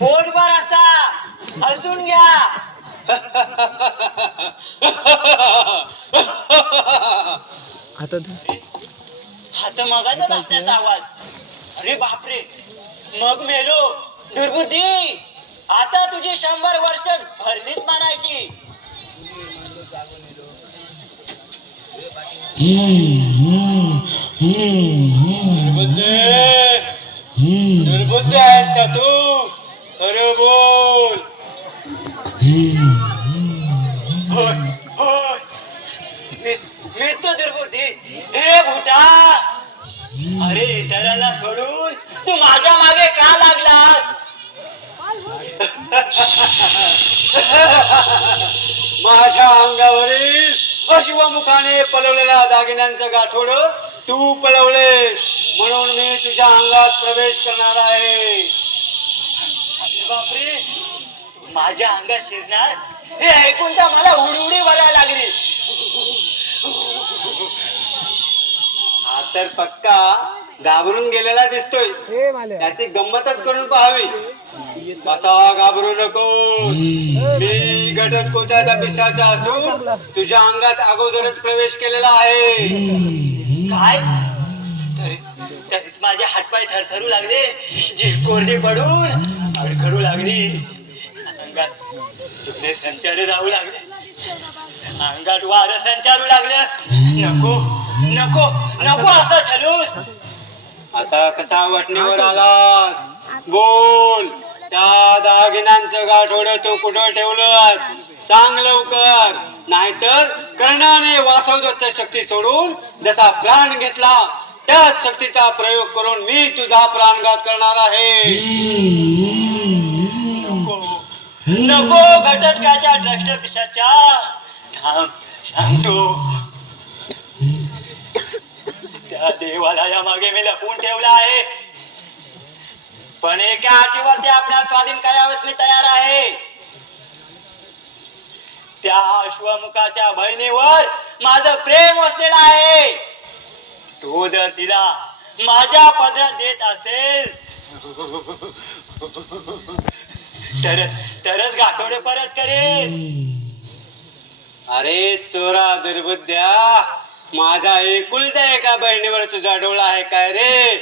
पोटभर असा हसून घ्या. आता हात मगाचा असण्याचा आवाज. अरे बापरे, मग मेलो. दुर्बुद्धी, आता तुझी 100 वर्ष भरलीच म्हणायची. दुर्बुद्धी आहेस का तू? खरं बोल. होय होय, मीच तो दुर्बुद्धी. हे भुटा, अरे इतराला सोडून तू माझ्या मागे का लागलास? माझ्या अंगावरील अश्वमुखाने पळवलेला दागिन्यांचं गाठोड तू पळवलेस, म्हणून मी तुझ्या अंगात प्रवेश करणार आहे. बापरे, तू माझ्या अंगात शिरणार हे ऐकून तर मला उडउडी भरायला लागली. हा तर पक्का घाबरून गेलेला दिसतोय. त्याची गंमतच करून पाहावी. कसा घाबरू नको. मी घटोत्कचाचा पिशाचा असून तुझ्या अंगात अगोदरच प्रवेश केलेला आहे. काय? तरीच माझे हातपाय थरथरू लागले, जीभ कोरडी पडून अडखडू लागली, अंगात दुखणे संचार राहू लागले, अंगात वारं संचारू लागलं. नको नको नको असं छलूस. आता कसा वाटणीवर आलास? बोल, त्या दागिन्यांचं गाठोड तू कुठं ठेवलंस? सांग लवकर, नाहीतर कर्णाने वासवदत्त शक्ती सोडून जसा प्राण घेतला त्याच शक्तीचा प्रयोग करून मी तुझा प्राणघात करणार आहे. नको नको घटटकाच्या द्रष्ट पिशाच्या. थांब, सांगतो. त्या देवाला या मागे मी लपवून ठेवला आहे, पण एका अटीवरती आपल्या स्वाधीन करावयास मी तयार आहे. त्या अश्वमुखाच्या बहिणीवर माझं प्रेम वसलेलं आहे. तू जर तिला माझ्या पदरात देत असेल तरच गाठोडे परत करेन. अरे चोरा दुर्बुद्ध्या, माझा एकुलत्या एका बहिणीवर तुझा डोळा आहे काय रे?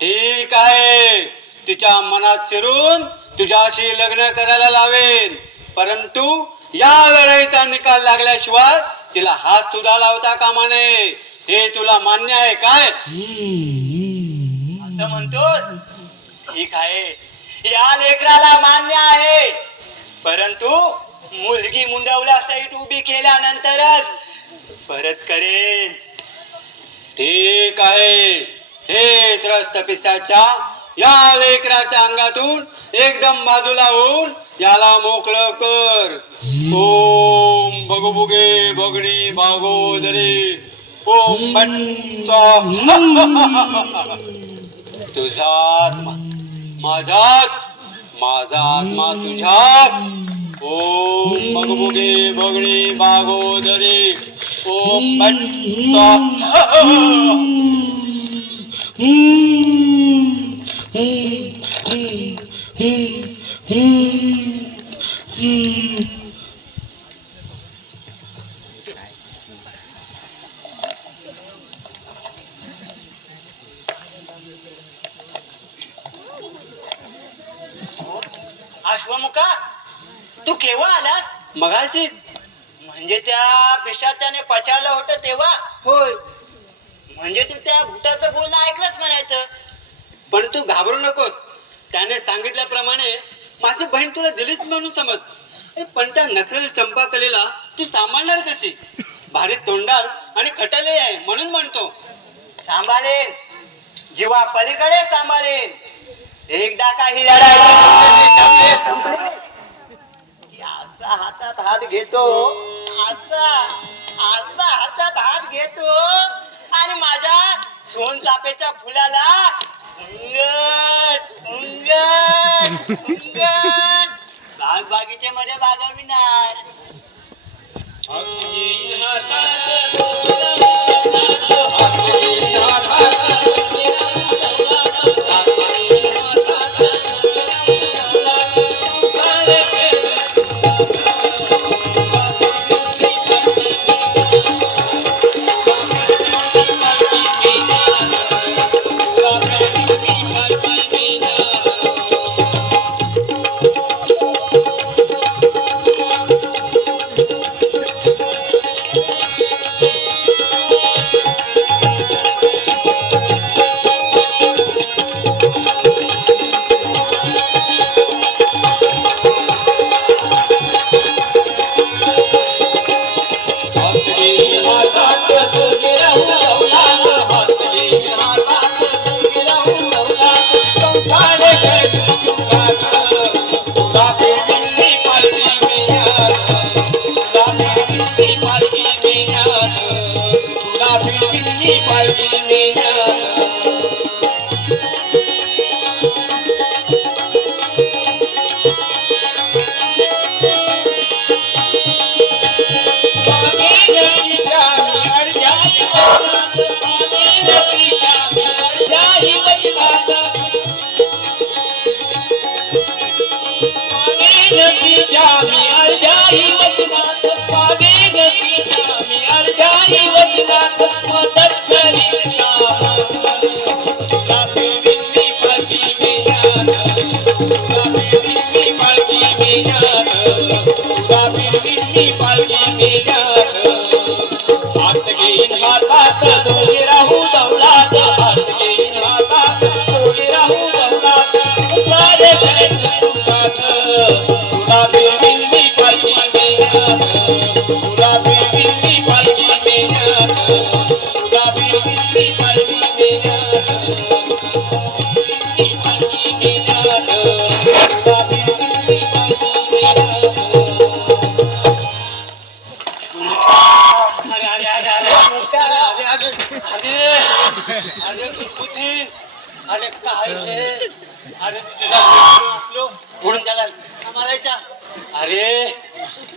ठीक आहे, तिच्या मनात शिरून तुझ्याशी लग्न करायला लावेन, परंतु या लढाईचा निकाल लागल्याशिवाय तिला हात सुद्धा लावता कामा नये. हे तुला मान्य आहे काय? असं म्हणतोस? ठीक आहे, या लेकराला मान्य आहे, परंतु मुलगी मुंडवल्या सहित उभी केल्यानंतरच परत करेन. ठीक आहे, हे त्रस्त पिसाच्या या लेकराच्या अंगातून एकदम बाजूला होऊन याला मोकळं कर. ओम भगुबुगे भगणी भागोदरे ओम भट तुझा आत्मा माझात, माझा आत्मा तुझ्यात. ओम भगुबुगे भगणी भागोदरे ओम भट अश्वमुखा, तू केव्हा आलास? मगाशीच. म्हणजे त्या पिशाच्याने पछाडलं होतं तेव्हा? होय. म्हणजे तू त्या भूताचं बोलणं ऐकलंच म्हणायचं. पण तू घाबरू नकोस, त्याने सांगितल्याप्रमाणे माझी बहीण तुला दिलीच म्हणून समज. पण त्या नखरेल चंपाकलेला तू सांभाळणार कशी? भारी तोंडाल आणि खटाले आहे म्हणून म्हणतो. सांभाळेन, जीवा पलीकडे सांभाळेन. एकदा काही लढाई असा हातात हात घेतो, असा असा हातात हात घेतो आणि माझ्या सोनचाफेच्या फुलाला उंगट उंगट उंगट बागबगीचे मध्ये बागविणार. अरे तुझा मित्र असलो म्हणून त्याला मारायचा. अरे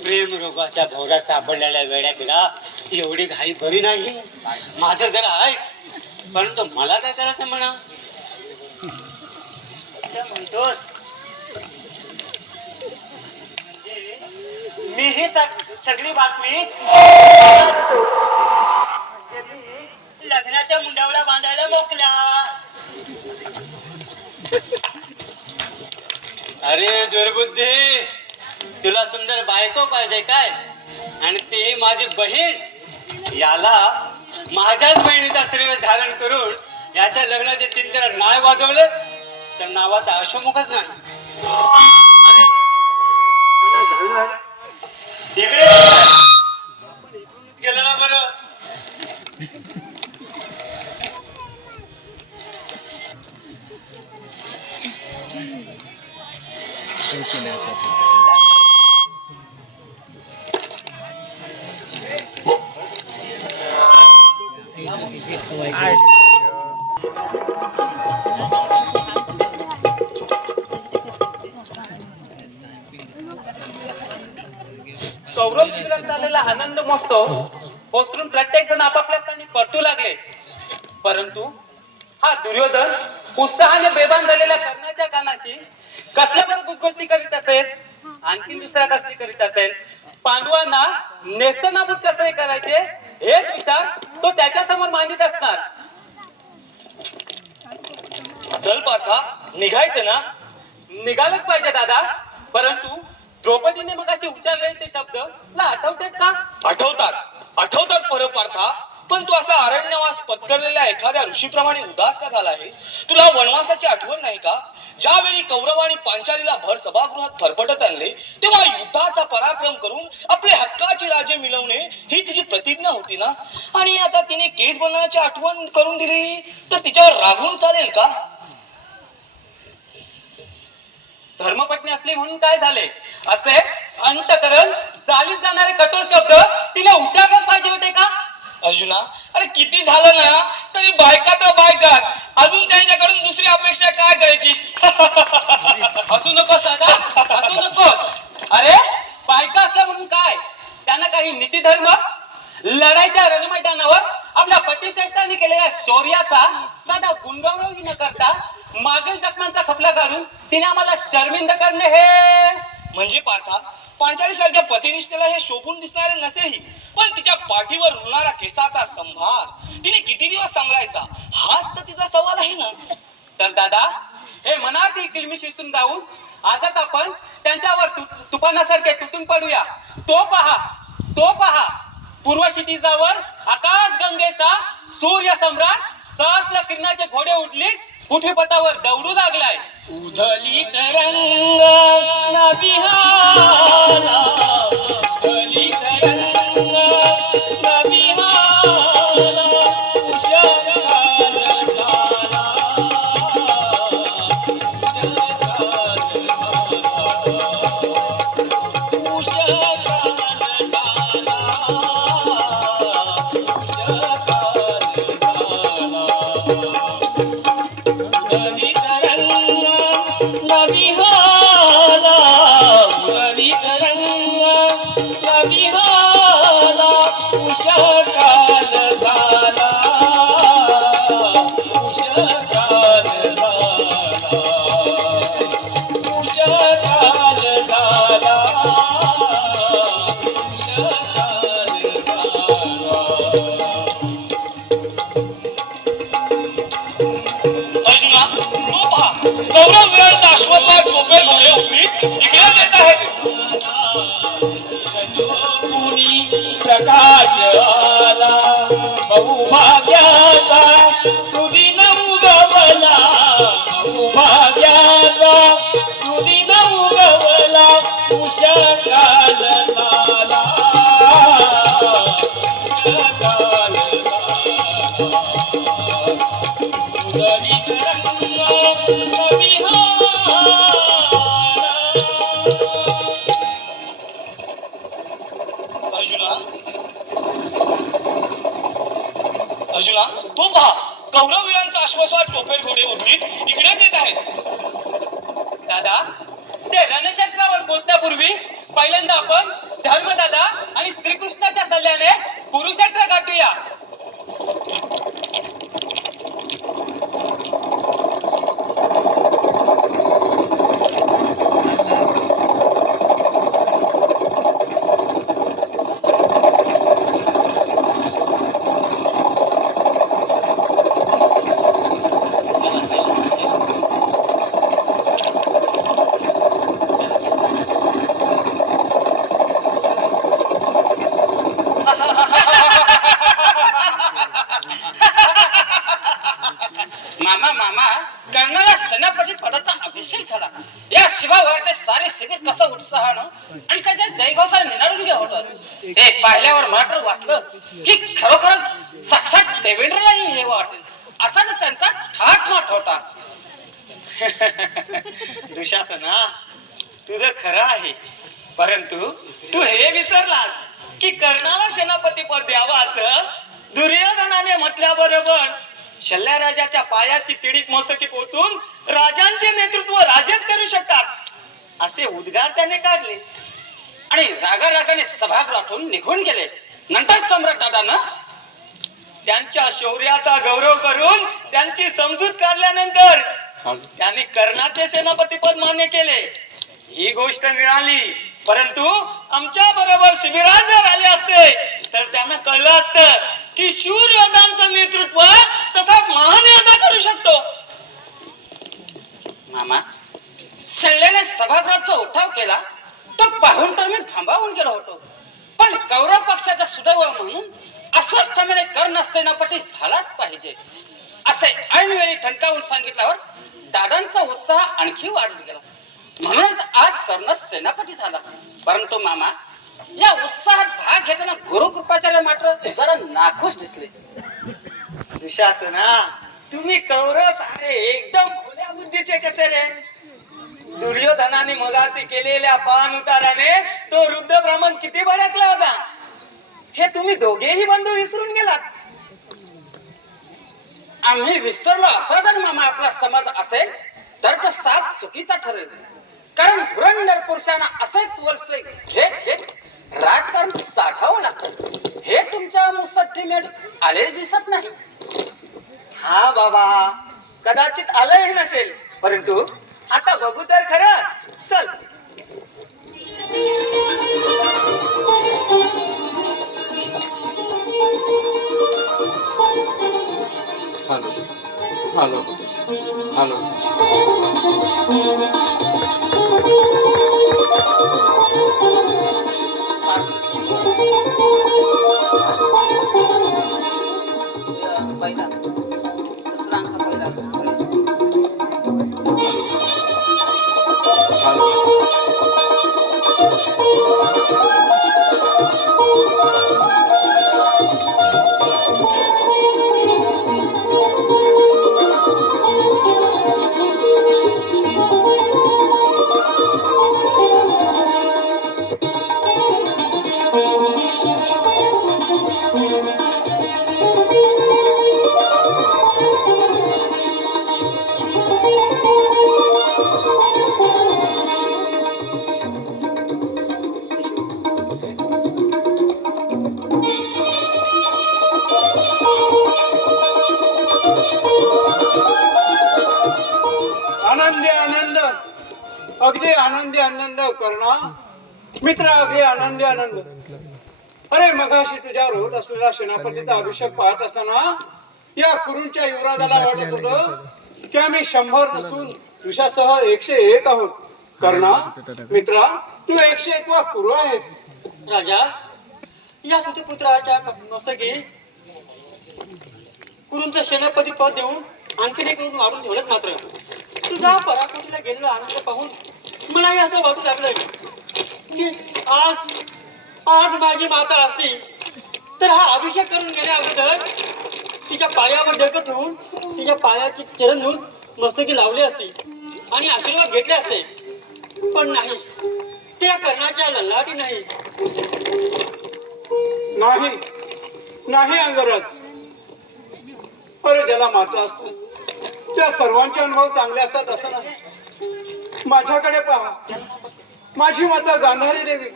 प्रेम रोगाच्या भोवऱ्यात सापडलेल्या वेड्या बिडा एवढी घाई बरी नाही. माझं जरा ऐक. परंतु मला काय करायचं म्हणा. असं म्हणतोस मी ही सगळी बातमी लग्नाच्या मुंडावला बांधायला मोकला. अरे दुर्बुद्धी, तुला सुंदर बायको पाहिजे काय, आणि ती माझी बहीण. याला माझ्याच बहिणीचा श्रेयस धारण करून याच्या लग्नाचे तीन जरा नाय वाजवले तर नावाचा अशोमुखच नाही. इकडे गेलं ना बरं. सौरभ चित्रात झालेला आनंद महोत्सव पोचून प्रत्येक जण आपापल्या स्थानी परतू लागले. परंतु हा दुर्योधन उत्साहाने बेभान झालेल्या कर्णाच्या कानाशी कसल्या पण गोष्टी करीत असेल, आणखी दुसऱ्या कसली करीत असेल. पांडवांना नेस्तनाबूत कसे करायचे हेच विचार तो त्याच्या समोर मांडित असणार. चल पार्था, निघायचं ना? निघालच पाहिजे दादा. परंतु द्रौपदीने मग असे उच्चारले ते शब्द तुला आठवतात का? आठवतात परत पार्था. पण तू असा अरण्यवास पत्करलेल्या एखाद्या ऋषीप्रमाणे उदास का झाला आहे? तुला वनवासाची आठवण नाही का? ज्यावेळी कौरव आणि पांचालीला भर सभागृहात फरफटत आणले तेव्हा युद्धाचा पराक्रम करून आपले हक्काचे राज्य मिळवणे ही तिची प्रतिज्ञा होती ना. आणि आता तिने केस बंधनाची आठवण करून दिली तर तिच्यावर रागवून चालेल का? धर्मपत्नी असली म्हणून काय झाले? असे अंतकरण चालीत जाणारे कठोर शब्द तिला उच्चारलाच पाहिजे होते का? अर्जुना, अरे किती झालं ना तरी बायका तर बायकाच. अजून त्यांच्याकडून दुसरी अपेक्षा काय करायची? हसू नकोस दादा, हसू नकोस. अरे बायका असल्या म्हणून काय? त्यांना काही नीती धर्म? लढाईच्या रणमैदानावर आपल्या पतिश्रेष्ठांनी केलेल्या शौर्याचा साधा गुणगौरवही न करता मागील जखमांचा खपला काढून तिने आम्हाला शर्मिंद करणे हे. म्हणजे पार्था, पांचाली सारख्या पतिनिष्ठेला हे शोभून दिसणारे नसेही, पण तिच्या पाठीवर रुळणारा केसाचा संभार तिने किती दिवस सांभाळायचा हाच तर तिचा सवाल आहे ना. तर दादा, हे मनात ही किलमिश विसरून जाऊन आजच आपण त्यांच्यावर तुफानासारखे तुटून पडूया. तो पहा पूर्व क्षितिजावर आकाश गंगेचा सूर्य सम्राट सहस्र किरणाचे घोडे उठले पृथ्वीपथावर दौडू लागलाय. उधली तरंग नबिहाला, उधली तरंग नबिहाला, उशराल झाला, उशराल झाला, उधली तरंग नबिहाला, उधली तरंग नबिहाला, उशराल झाला, उशराल झाला, उशराल झाला, उशराल झाला. अर्जुना, तो पहा, कौरव वीरांचा अश्वत्थामा टोपेल घोडे उठली इकडेच येत आहेत. प्रकाश आला बहुभाग्याचा सुदिन उगवला, बहुभाग्याचा सुदिन उगवला, उषकाल झाला, उषकाल झाला. उदरी तरंग नबिहाला. अर्जुना, तो पहा, कौरव वीरांचा अश्वस्वार टोपेल घोडे उठली इकडेच येत यंदा आपण धर्मदादा आणि श्रीकृष्णाच्या सल्ल्याने कुरुक्षेत्र गाठूया. मामा मामा कर्णाला सेनापती पदाचा अभिषेक झाला. या शिवावरते सारे शिबिर कसं उत्साहानं आणि त्याच्या जयघोषाने निनादून गेलं होतं. हे पाहिल्यावर मला तर वाटलं की खरोखरच साक्षात देवेंद्रलाही हे वाटेल असा तो त्यांचा ठाटमाट होता. दुशासना, तुझं खरं आहे, परंतु तू हे विसरलास की कर्णाला सेनापती पद द्यावं असं दुर्योधनाने म्हटल्याबरोबर शल्यराजाच्या पायाची तिडीक मस्तकी पोचून राजांचे नेतृत्व राजेच करू शकतात असे उद्गार त्याने काढले आणि रागारागाने सभागृहातून निघून गेले. नंतर सम्राट दादानं त्यांच्या शौर्याचा गौरव करून त्यांची समजूत काढल्यानंतर त्यांनी कर्णाचे सेनापती पद मान्य केले. ही गोष्ट मिळाली, परंतु आमच्या बरोबर शिबिरात जर आले असते तर त्यांना कळलं असतं की शूर योद्धांचं नेतृत्व तसाच महान योद्धा करू शकतो. मामा सल्ल्याने सभागृहाचा उठाव केला तो पाहून तर मी थांबावून गेलो होतो. पण कौरव पक्षाचा सुदैव म्हणून अस्वस्थपणे कर्ण सेनापती झालाच पाहिजे असे ऐनवेळी ठणकावून सांगितल्यावर दादांचा उत्साह आणखी वाढत गेला. म्हणूनच आज कर्ण सेनापती झाला. परंतु मामा या उत्साहात भाग घेताना गुरुकृपाचार्य मात्र जरा नाखुश दिसले. दुशासना, तुम्ही कौरव सारे एकदम खुल्या बुद्धीचे कसे रे? दुर्योधनाने मगाशी केलेल्या पान उताराने तो वृद्ध ब्राह्मण किती भडकला होता हे तुम्ही दोघेही बंधू विसरून गेलात. आम्ही विसरलो असा जर मामा आपला समज असेल तर तो साप चुकीचा ठरेल. कारण धुरंधर पुरुषांना असेच वलसे घेत घेत राजकारण साधावं लागतं हे तुमच्या मुसट्टीमेत आलेले दिसत नाही. हा बाबा, कदाचित आलंही नसेल, परंतु आता बघू तर खरं. चल. हॅलो हॅलो हॅलो पहिला दुसरा अंक पहिला हॅलो आनंदी आनंद, अगदी आनंदी आनंद कर्णा मित्र, अगदी आनंदी आनंद. अरे मगाशी तुझ्यावर होत असलेला सेनापतीचा अभिषेक पाहत असताना या कुरूंच्या युवराजाला वाटत होतं की आम्ही 100 नसून तुझ्यासह 101 आहोत. कर्णा मित्रा, तू 101 वा कुरू आहेस. राजा, या सुतपुत्राच्या मस्तकी कुरूंचं सेनापती पद देऊन आणखीन एक ऋण वाढून ठेवलंच. मात्र तुझा पराक्रमाला गेलेला आनंद पाहून मलाही असं वाटू लागलं की आज माझी माता असती तर हा अभिषेक करून गेल्या अगोदर तिच्या पायावर डोकं ठेवून तिच्या पायाची चरण धुवून मस्तकी लावली असती आणि आशीर्वाद घेतले असते. पण नाही, त्या कर्णाच्या ललाटी नाही. नाही नाही अंगराज, अरे ज्याला माता असतात त्या सर्वांचे अनुभव चांगले असतात असं नाही. माझ्याकडे पहा, माझी माता गांधारी देवी,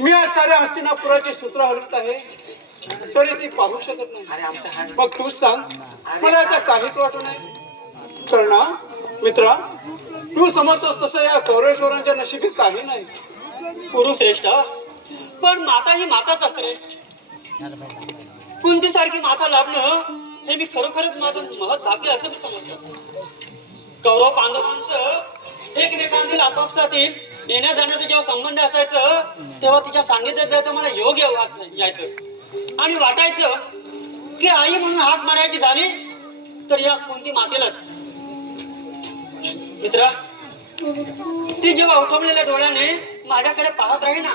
मी आज साऱ्या हस्तिनापुराची सूत्र हलत आहे तरी ती पाहू शकत नाही. मग तूच सांग, मला आता काहीच वाटू नाही. कर्णा मित्रा, तू समजतोस तसं या कौरेश्वरांच्या नशिबी काही नाही. कुरुश्रेष्ठ, पण माता ही माताच असते. कुंती सारखी माता लाभणं हे मी खरोखरच माझं महत् भाग्य असं मी समजतो. कौरव पांडवांचं एकमेकांतील आपापसातील येण्या जाण्याचा जेव्हा संबंध असायचं तेव्हा तिच्या सान्निध्यात जायचं मला योग्य यायचं आणि वाटायचं की आई म्हणून हाक मारायची झाली तर या कुंती मातेलाच. मित्रा, ती जेव्हा उठवलेल्या डोळ्याने माझ्याकडे पाहत राही ना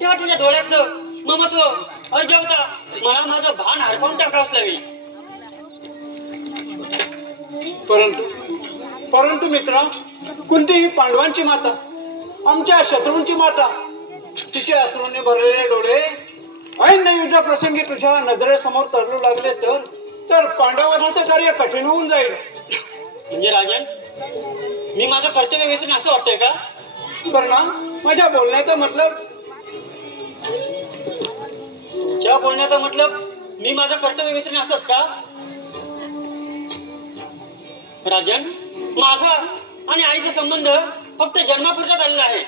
तेव्हा तिच्या डोळ्यातलं ममत्व अर्जवता मला माझं भान हरपावून टाकावंच लागेल. परंतु मित्रा, कुंती ही पांडवांची माता, आमच्या शत्रूंची माता. तिचे अश्रूने भरलेले डोळे ऐन युद्ध प्रसंगी तुझ्या नजरेसमोर तरलू लागले तर पांडवांचं कार्य कठीण होऊन जाईल. म्हणजे राजन, मी माझं कर्तव्य विसरून असं वाटतंय का? कर्णा, माझ्या बोलण्याचा मतलब मी माझं कर्तव्य विसरून असंच का? राजन, माझा आणि आईचा संबंध फक्त जन्मापुरता चाललेला आहे.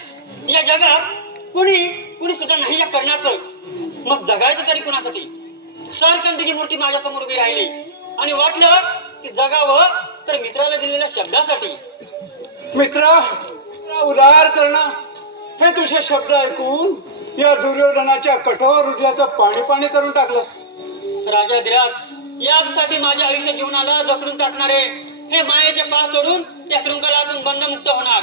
या जगात कुणी सुद्धा नाही या करण्याचं. मग जगायचं तरी कुणासाठी? सरकंठीची मूर्ती माझ्या समोर उभी राहिली आणि वाटलं की जगावं तर मित्राला दिलेल्या शब्दासाठी. मित्रा, उदार करणा, हे तुझे शब्द ऐकून या दुर्योधनाच्या कठोर हृदयाचं पाणी करून टाकलंस. राजा धीराज, याचसाठी माझ्या आयुष्य जीवनाला जखडून टाकणारे हे मायेचे पास सोडून त्या शृंखलातून बंधमुक्त होणार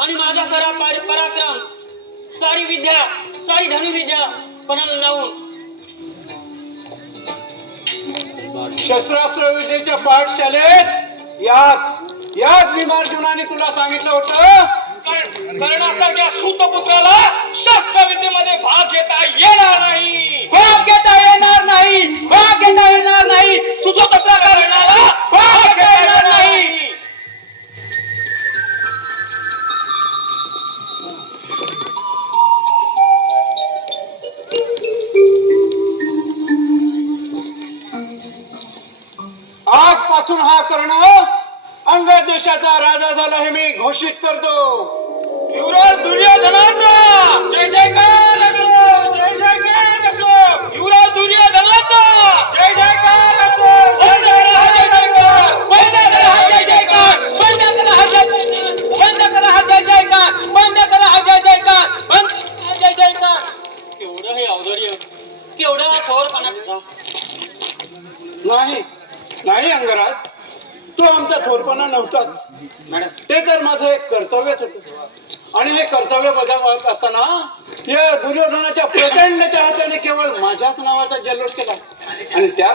आणि माझा सारा पराक्रम, सारी विद्या, सारी धनुर्विद्या पणाला लावून शस्त्रास्त्र विद्येच्या पाठशालेत याच भीमार्जुनाने तुला सांगितलं होतं. कर्णासारख्या सूतपुत्राला शस्त्रविद्येमध्ये भाग घेता येणार नाही. भाग घेता येणार नाही, भाग घेता येणार नाही. सुसूत्र कर्णाला भाग घेता येणार नाही. आजपासून हा कर्ण अंगद देशाचा राजा झाला हे मी घोषित करतो. युवराज दुर्योधनाचा जय जयकार असो, जय जयकार असो. युवराज दुर्योधनाचा जय जयकार असो. बंद करा हा जय जयकार, बंद करा हा जय जयकार, बंद करा हा जय जयकार, बंद करा हा जय जयकार, बंद करा हा जय जयकार, बंद करा हा जय जयकार. केवढं हे औदार्य, केवढा थोरपणा तुझा. नाही अंगराज, तो आमचा थोरपणा नव्हताच. ते तर माझं एक कर्तव्यच होतं आणि हे कर्तव्य बजावत असताना या दुर्योधनाच्या प्रचंड चाहत्याने केवळ माझ्याच नावाचा जल्लोष केला आणि त्या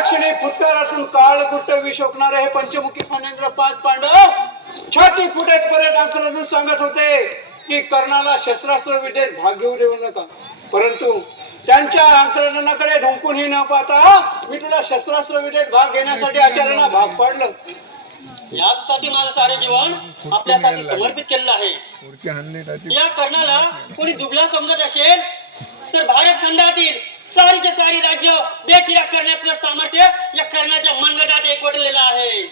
क्षणी फुटकारातून काळकुट्ट विष ओकणारे हे पंचमुखी फणेंद्र 5 पांडव छाती फुटेच पर्यंत आक्रमून सांगत होते की कर्णाला शस्त्रास्त्र विद्येत भाग घेऊ देऊ नका. परंतु त्यांच्या आक्रमणाकडे ढोकूनही न पाहता मी तुला शस्त्रास्त्र विद्येत भाग घेण्यासाठी आचार्यांना भाग पाडलं. याचसाठी माझं सारे जीवन आपल्यासाठी समर्पित केलेलं आहे. या कर्णाला कोणी दुबळा समजत असेल तर भारत खंडातील सारीचे सारी राज्य बेठिरा करण्याचं सामर्थ्य या कर्णाच्या मनगटात एकवटलेलं आहे.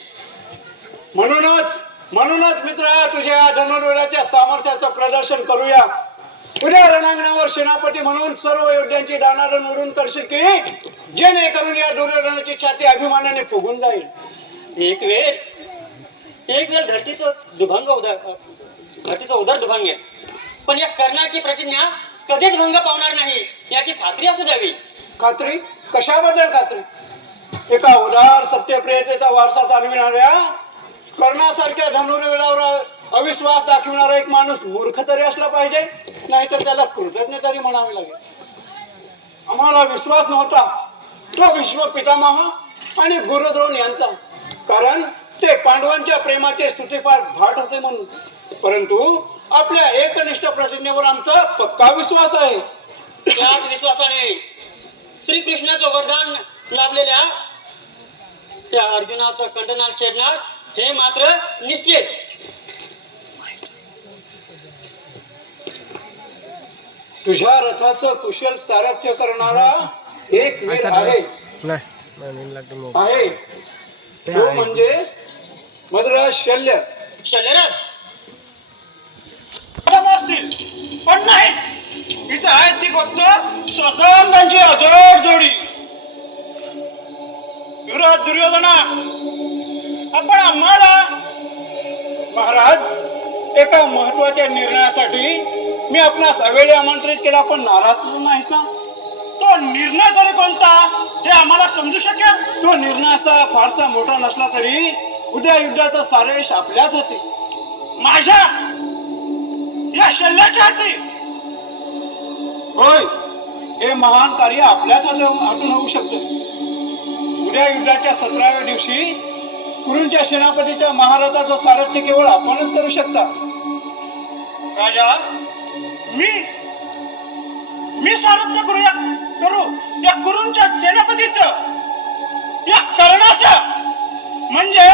म्हणूनच मित्रा, तुझ्या धनुर्वेदाच्या सामर्थ्याचं प्रदर्शन करूया. उद्या रणांगणावर सेनापती म्हणून सर्व योद्ध्यांची दानादन उडून करशील की जेणेकरून या दुर्योधनाची छाती अभिमानाने फुगून जाईल. एक वेळ धरतीचं उदर दुभांगेल, पण या कर्णाची प्रतिज्ञा कधीच भंग पावणार नाही याची खात्री असू द्यावी. खात्री? कशाबद्दल खात्री? एका उदार सत्यप्रियतेचा वारसा चालविणाऱ्या कर्णासारख्या धनुर्वेदावर अविश्वास दाखविणारा एक माणूस मूर्ख तरी असला पाहिजे, नाहीतर त्याला कृतज्ञ तरी म्हणावे लागेल. आम्हाला विश्वास नव्हता तो विश्व पितामह आणि गुरुद्रोण यांचा, कारण ते पांडवांच्या प्रेमाचे स्तुतिपाठ भाट होते म्हणून. परंतु आपल्या एकनिष्ठ प्रतिज्ञेवर आमचा पक्का विश्वास आहे. त्याच विश्वासाने श्रीकृष्णाचं वरदान लाभलेल्या त्या अर्जुनाचं कंठनाद छेडणार हे मात्र निश्चित. तुझ्या रथाचं कुशल सारथ्य करणारा एक वीर आहे आहे तो म्हणजे मद्रास शल्य. शल्यराज असतील पण नाही, इथं आहेत ती फक्त स्वतंत्रांची अजोड जोडी. विरोध दुर्योधना, आपण आम्हाला महाराज एका महत्वाच्या निर्णयासाठी मी आपणास अवेळी आमंत्रित केला, पण नाराज नाहीत ना? तो निर्णय तरी कोणता हे आम्हाला समजू शकेल? तो निर्णय असा फारसा मोठा नसला तरी उद्या युद्धाचा सारेश आपल्याच हाती, माझ्या या शल्याच्या हाती. होय, हे महान कार्य आपल्याच हातून होऊ शकतं. उद्या युद्धाच्या 17व्या दिवशी कुरूंच्या सेनापतीच्या महारथाचं सारथ्य केवळ आपणच करू शकता. राजा, मी सारथ्य करू या कुरूंच्या सेनापतीचं, या कर्णाचं, म्हणजे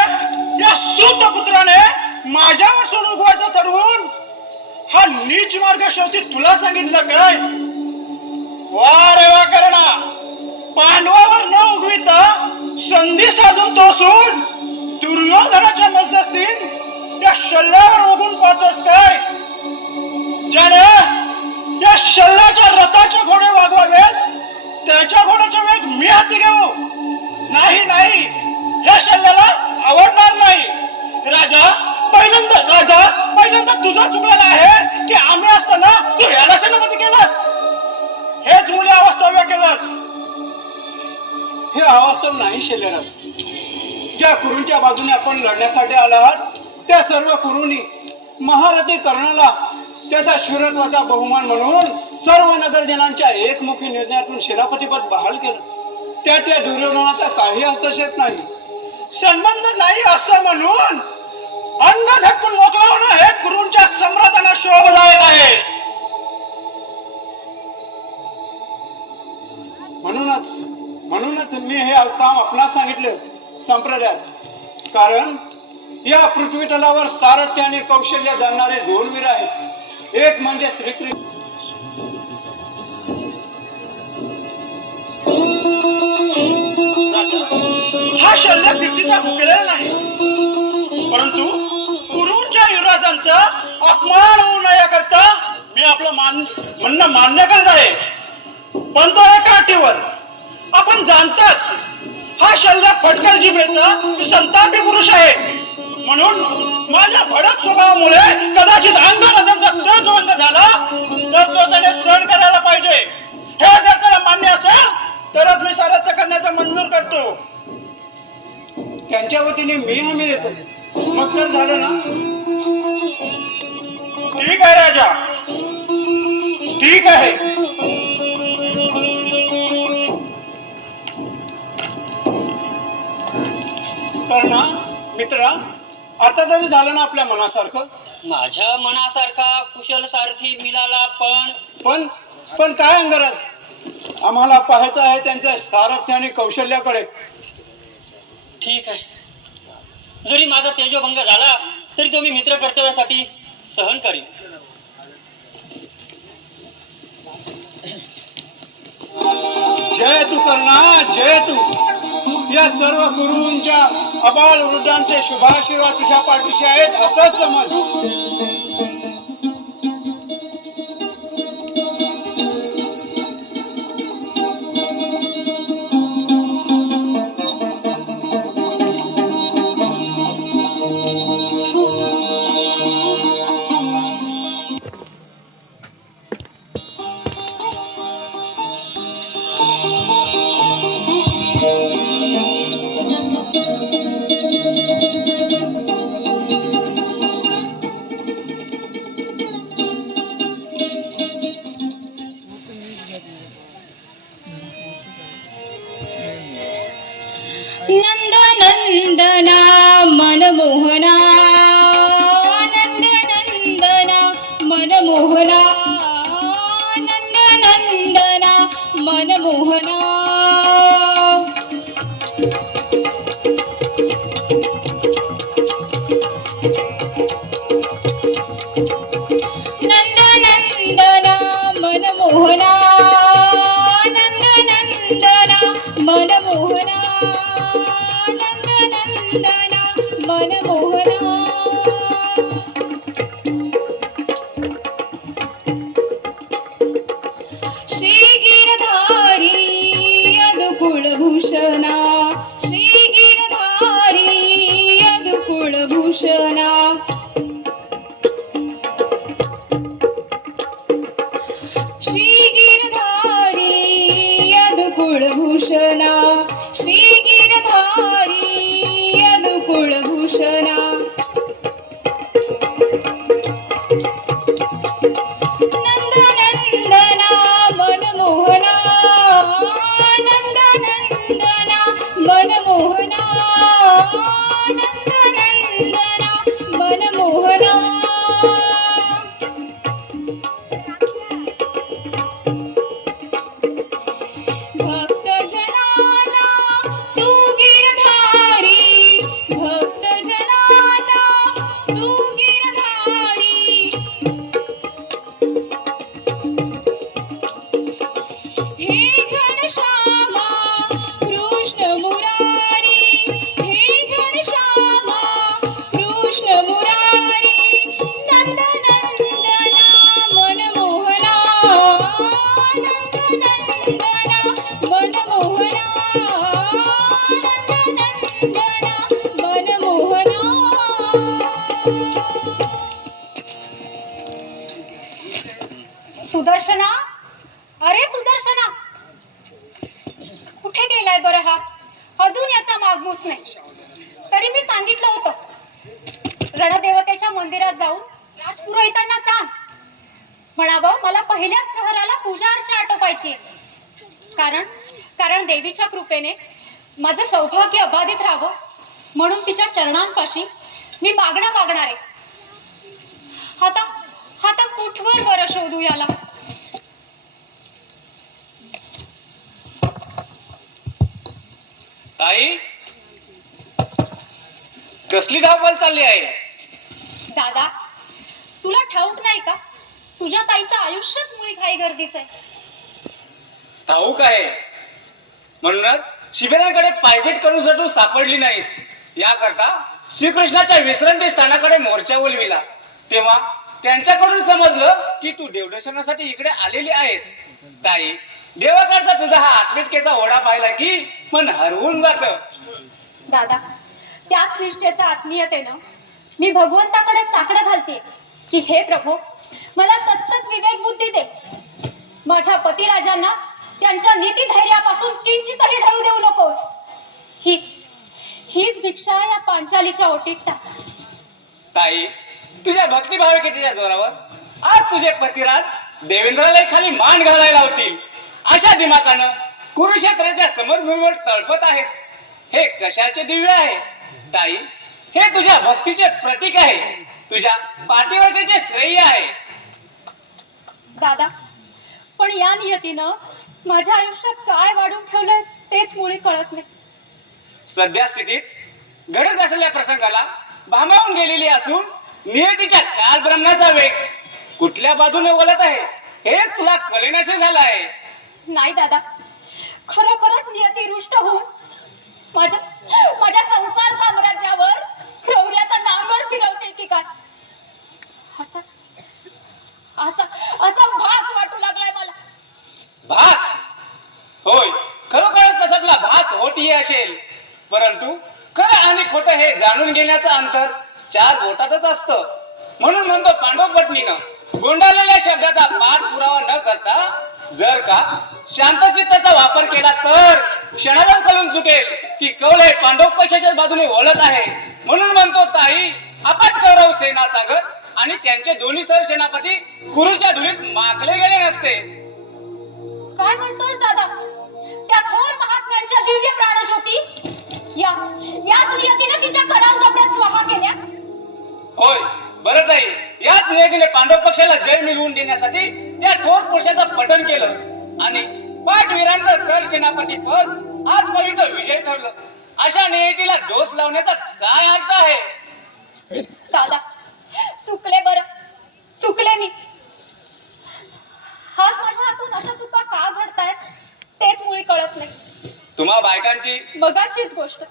या सूत पुत्राने माझ्यावर सोड उगवायचं ठरवून हा नीच मार्ग शेवटी तुला सांगितलं काय? वा रे वा कर्णा, पांडवावर न उगविता संधी साधून तो सूड दुर्योधनाच्या मध्यस्थीन या शल्यावर उगून पाहतोस काय? ज्याने या शल्याच्या रथाचे घोडे वागवावेत त्याच्या घोड्याचा वेग मी हाती घेऊ? नाही नाही, या शल्याला आवडणार नाही. राजा पहिल्यांदा तुझा चुकलेला आहे की आम्ही असताना तू याला सेनापती केलास, हेच मुली अवास्तव्य केलास. हे अवास्तव नाही शल्यराज. ज्या कुरूंच्या बाजूने आपण लढण्यासाठी आलात त्या सर्व कुरूंनी महारथी कर्णाला त्याचा शूरत्वाचा बहुमान म्हणून सर्व नगरजनांच्या एकमुखी निर्णयातून सेनापतीपद बहाल केलं. त्यात या दुर्योधनाचा काही हस्तक्षेप नाही, संबंध नाही असं म्हणून अंग झटकून मोकळा होणं हे कुरूंच्या सम्राटांना शोभदायक आहे. म्हणूनच मी हे काम आपणास सांगितलं संप्रदायात. कारण या पृथ्वी तलावर सारथ्य आणि कौशल्य जाणणारे दोन वीर आहेत. एक म्हणजे श्रीकृष्ण, हा शल्य कीर्तीचा भुकेलेला नाही, परंतु कुरूंच्या युवराजांचा अपमान होऊ नये करता मी आपलं म्हणणं मान्य करत आहे. पण तो एका अटीवर. आपण जाणताच हा शल्य फटकल जिभेचा संतापी पुरुष आहे, म्हणून माझ्या भडक स्वभावामुळे कदाचित अंगाराजांचा ध्वजभंग झाला तर तो त्याने सहन करायला पाहिजे. हे जर त्याला मान्य असेल तरच मी सारथ्य करण्याचा मंजूर करतो. त्यांच्या वतीने मी हमी देतो, मग तर झालं ना? ठीक आहे राजा, ठीक आहे. कर्णा मित्रा, आता तरी झालं ना आपल्या मनासारखं? माझ्या मनासारखा कुशल सारथी मिळाला, पण काय अंगराज, आम्हाला पाहायचं आहे त्यांच्या सारथ्य आणि कौशल्याकडे. ठीक आहे, जरी माझा तेजोभंग झाला तरी तो मी मित्र कर्तव्यासाठी सहन करीन. जय तू कर्णा, जय तू. या सर्व गुरूंच्या अबाल वृद्धांचे शुभाशीर्वाद तुझ्या पाठीशी आहेत असं समज. कुळभूषणा श्री गिरधारी यदुकुळभूषणा श्री गिरधारी यदुकुळभूषणा नंदनंदना मनमोहना नंदनंदना मनमोहना नंदनंदना मनमोहना भक्तजनाना तू गिरधारी भक्तजनाना तू गिरधारी हे घनश्यामा कृष्ण मुरारी हे घनश्यामा कृष्ण मुरारी नंदनंदना मनमोहना नंदनंदना मनमोहना नंदनंदना मनमोहना सुदर्शना अरे सुदर्शना कुठे गेलाय बरं हा अजून याचा मागमूस नाही तरी मी सांगितलं होतं रणदेवतेच्या मंदिरात जाऊन राजपुरोहितांना सांग म्हणावं मला पहिल्याच प्रहराला पूजा अर्चा आटोपायची कारण देवीच्या कृपेने माझं सौभाग्य अबाधित राहावं म्हणून तिच्या चरणांपाशी मी मागणं मागणार आहे आता कुठवर बरं शोधू याला ताई कसली धावपळ चालली आहे? दादा तुला ठाऊक नाही का तुझ्या ताईचं आयुष्यच मुळी घाई गर्दीच आहे ठाऊक आहे म्हणूनच शिबिरांकडे पायपीट करून तू सापडली नाहीस याकरता श्रीकृष्णाच्या विश्रांती स्थानाकडे मोर्चा बोलविला तेव्हा त्यांच्याकडून समजलं की तू देवदर्शनासाठी इकडे आलेली आहेस. ताई देवाकडचा तुझा हा आत्मिकतेचा ओढा पाहिला की मन हरवून जात. दादा त्याच निष्ठेचा आत्मीयतेनं मी भगवंताकडे साकडं घालते की हे प्रभू मला सतसत विवेक बुद्धी दे. माझ्या पतिराजांना त्यांच्या नीती धैर्यापासून किंचितही ढळू देऊ नकोस. हीच भिक्षा या पांचालीच्या ओटीत टाक. ताई तुझ्या भक्तिभाविकेच्या जोरावर आज तुझे पतिराज देवेंद्राला खाली मान घालायला होतील अशा दिमाकानं कुरुक्षेत्राच्या समरभूमीवर तळपत आहेत. हे कशाचे दिव्य आहे ताई? हे तुझ्या भक्तीचे प्रतीक आहे. तुझ्या पाठीवरचे श्रेय आहे. दादा पण या नियतीनं माझ्या आयुष्यात काय वाढून ठेवलंय तेच मुळी कळत नाही. सध्या स्थितीत घडत असलेल्या प्रसंगाला भांबावून गेलेली असून नियतीच्या काल ब्रह्माचा वेग कुठल्या बाजूने वळत आहे हे तुला कळेनासे झालं आहे. नाही दादा खरोखरच नियती रुष्ट होऊन माझ्या संसार साम्राज्यावर क्रौर्याचा नांगर फिरवते की काय असा भास वाटू लागलाय मला. भास होय खरोखरच तसातला भास होती असेल परंतु खरं आणि खोटं हे जाणून घेण्याचं अंतर 4 बोटातच असतं. म्हणून म्हणतो पांडव पत्नीनं गोंडाळलेल्या शब्दाचा पाठपुरावा न करता जर का शांतचित्ताचा वापर केला तर क्षणालाच कळून चुकेल की कौल हे पांडव पक्षाच्या बाजूने वळत आहे. म्हणून म्हणतो ताई अपाट कौरव सेना सागर आणि त्यांचे दोन्ही सरसेनापती कुरुच्या धुळीत माखले गेले नसते. काय म्हणतोस दादा? त्या थोर महात्म्यांच्या दिव्य प्राणज्योती याच नियतीने तिच्या कराल स्वाहा केल्या. होय बरं ताई याच नियतीने पांडव पक्षाला जय मिळवून देण्यासाठी त्या थोर पुरुषाचं पतन केलं आणि पाठवीरांचं सरसेनापती पद आजपर्यंत विजय ठरलं. अशा नियतीला दोष लावण्याचा काय अर्थ आहे? दादा चुकले मी. आज माझ्या हातून अशा चुका का घडतायत तेच मुळी कळत नाही. तुम्हा बायकांची मगाचीच गोष्ट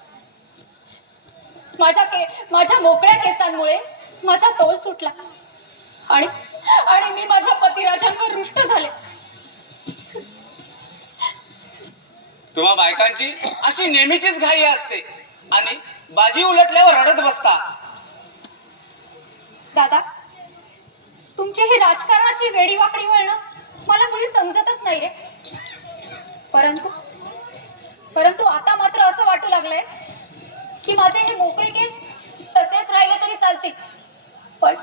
माझ्या मोकळ्या केसांमुळे माझा तोल सुटला आणि मी माझ्या पतिराजांवर रुष्ट झाले. तुम्हा बायकांची अशी नेहमीचीच घाई असते आणि बाजी उलटल्यावर रडत बसता. दादा, तुमची ही राजकारणाची वेडीवाकडी वळणं मला मुळी समजतच नाही रे. परंतु आता मात्र असं वाटू लागलंय की माझे हे मोकळे केस तसेच राहिले तरी चालतील, पण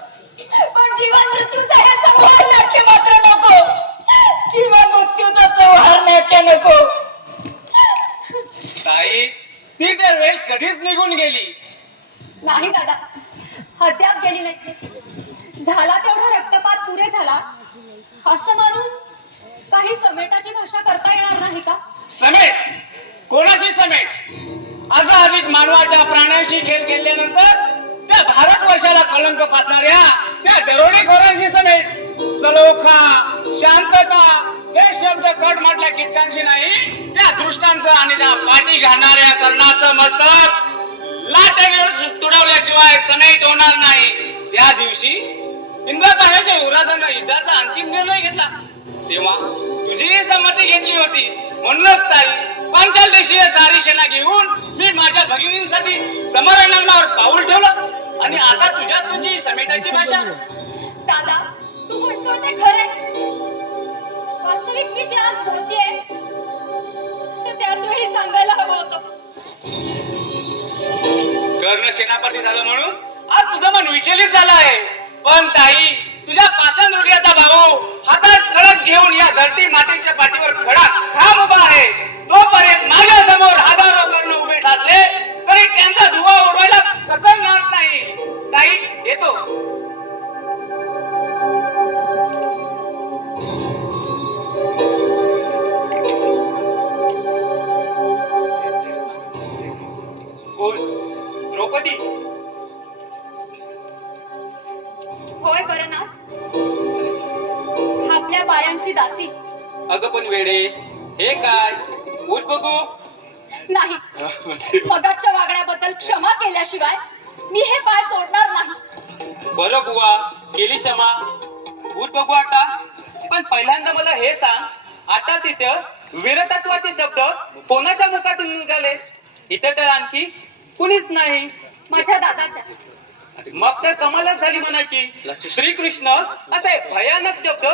जीवन मृत्यूचा हे संहार नाट्य मात्र नको. जीवन मृत्यूचा संहार नाट्य नको. ताई, ती तर वेळ कधीच निघून गेली. नाही दादा, अद्याप गेली नाही. झाला तेवढा रक्तपात पुरे झाला असं म्हणून काही समेटाची भाषा करता येणार नाही का? समेट? कोणाशी समेट? अधिक मानवाच्या प्राण्यांशी खेळ खेळल्यानंतर त्या भारतवर्षाला कलंक फासणाऱ्या त्या दरोडेखोरांशी समेट. सलोखा, शांतता हे शब्द कट म्हटल्या कीटकांशी नाही, त्या दृष्टांचं आणि त्या पाठी घालणाऱ्या कर्णाचं मस्तक लाटेने तुडवल्याशिवाय समेट होणार नाही. त्या दिवशी इंद्रपाण्याच्या युवराजानं युद्धाचा अंतिम निर्णय घेतला तेव्हा तुझी संमती घेतली होती. म्हणूनच ताई, पांचाल देशीय सारी सेना घेऊन मी माझ्या भगिनींसाठी समरंगणावर पाऊल ठेवलं आणि आता तुझ्या तुझी समेटाची भाषा. दादा, तू म्हणतोय ते खरंय. वास्तविक मी जे आज बोलतेय ते त्याच वेळी सांगायला हवं होतं. कर्ण सेनापती झालं म्हणून आज तुझं मन विचलित झालं आहे. पण ताई, तुझ्या पाषाण हृदयाचा भाऊ हातात खडक घेऊन या धरती मातेच्या पाठीवर खडा खाम उभा आहे. तोपर्यंत माझ्या समोर हजारो कर्ण उभे ठासले तरी त्यांचा धुवा उडवायला कचरणार नाही. ताई, येतो. कोण? द्रौपदी? होय बरनाथ, आपल्या बायांची दासी. अगं पण वेडे, हे काय? उठ बघू. नाही, मगाच्या वागण्याबद्दल क्षमा केल्याशिवाय मी हे पाय सोडणार नाही. बरं बुवा, केली क्षमा. उठ बघू आता. पण पहिल्यांदा मला हे सांग, आता तिथं वीरतत्वाचे शब्द कोणाच्या मुखातून निघाले? इथं तर आणखी कुणीच नाही. माझ्या दादाच्या. मग तर कमालच झाली म्हणायची. श्रीकृष्ण असे भयानक शब्द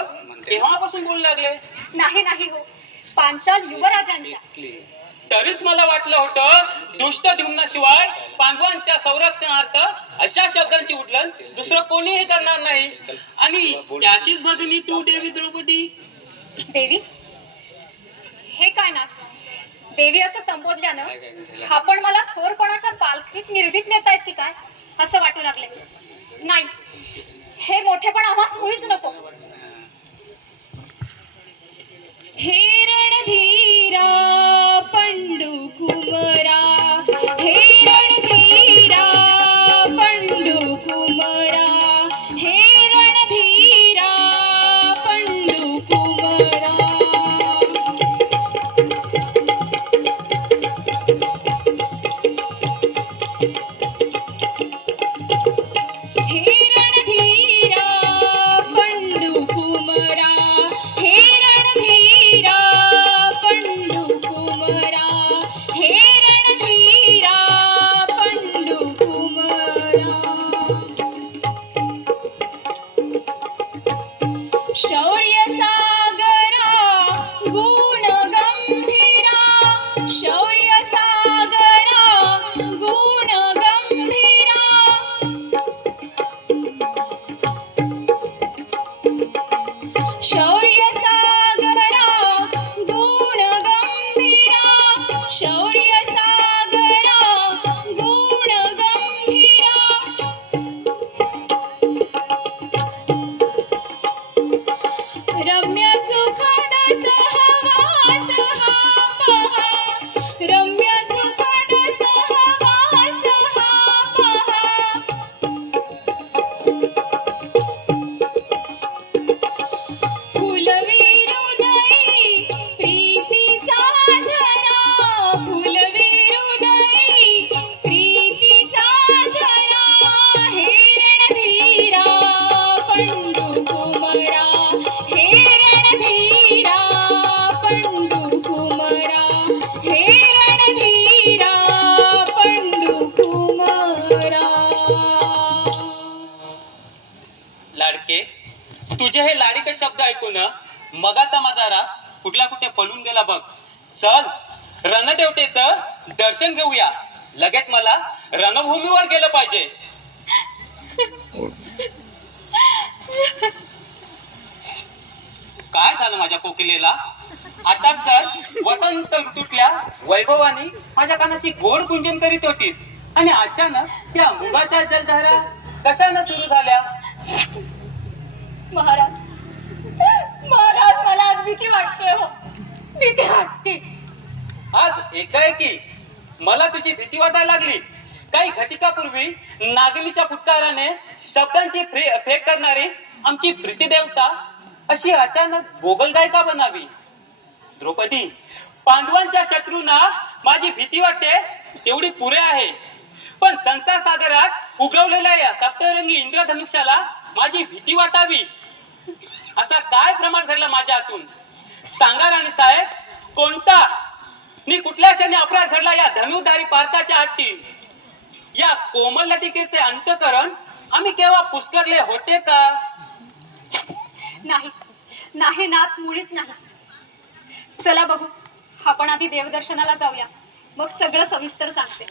केव्हापासून बोलू लागले? नाही हो, पांचाल युवराजांच्या. तरीच मला वाटलं होतं दुष्ट द्युम्नाशिवाय पांडवांच्या संरक्षणार्थ अशा शब्दांची उठलन दुसरं कोणीही करणार नाही. आणि त्याचीच भगिनी तू देवी द्रौपदी. देवी? हे काय ना, देवी असं संबोधल्यानं आपण मला थोरपणाच्या पालखीत निर्भीत नेतायत की काय असं वाटू लागले. नाही, हे मोठेपण आम्हास मुळीच नको. हे रणधीरा पंडू कुमरा, हे रणधीरा पंडू कुमरा, हे रणधीरा पंडू कुमरा. हे रणधीरा पंडू कुमरा, हे रणधीरा पंडू कुमरा, हे रणधीरा पंडू कुमरा. शौर्य सागरा गुण गंभीरा, शौर्य सागरा गुण गंभीरा. शौर्य सागरा गुण गंभीरा, शौर्य सागरा गुण गंभीरा. तुझे हे लाडीके शब्द ऐकून मगाचा माझा कुठला कुठे पळून गेला बघ. चल रणदेवतेच दर्शन घेऊया. लगेच मला रणभूमीवर गेलं पाहिजे. काय झालं माझ्या कोकिलेला? आताच तर वसंत ऋतूतल्या वैभवानी माझ्या कानाशी गोड गुंजन करीत होतीस आणि अचानक या मुगाच्या जलधारा कशानं सुरू झाल्या? महाराज महाराज मला आज भीती वाटते हो, भीती वाटते. आज एकाएकी मला तुझी भीती वाटायला लागली. काही घटिकापूर्वी नागलीच्या फुटकाराने शब्दांची फेक करणारी आमची प्रीतिदेवता अशी अचानक गोगलगाय का बनावी? द्रौपदी, पांडवांच्या शत्रूंना माझी भीती वाटते तेवढी पुरे आहे, पण संसार सागरात उगवलेल्या या सप्तरंगी इंद्रधनुष्याला माझी भीती वाटावी असा काय प्रमाण घडला माझ्या हातून? सांगा राणी साहेब, कोणता नि कुठल्या क्षणी अपराध घडला या धनुधारी पार्थाच्या हाती? या कोमल लटिकेचे अंतकरण आम्ही केव्हा पुष्करले होते का? नाही नाही नाथ, मुळीच नाही. चला बघू, आपण आधी देवदर्शनाला जाऊया, मग सगळं सविस्तर सांगते.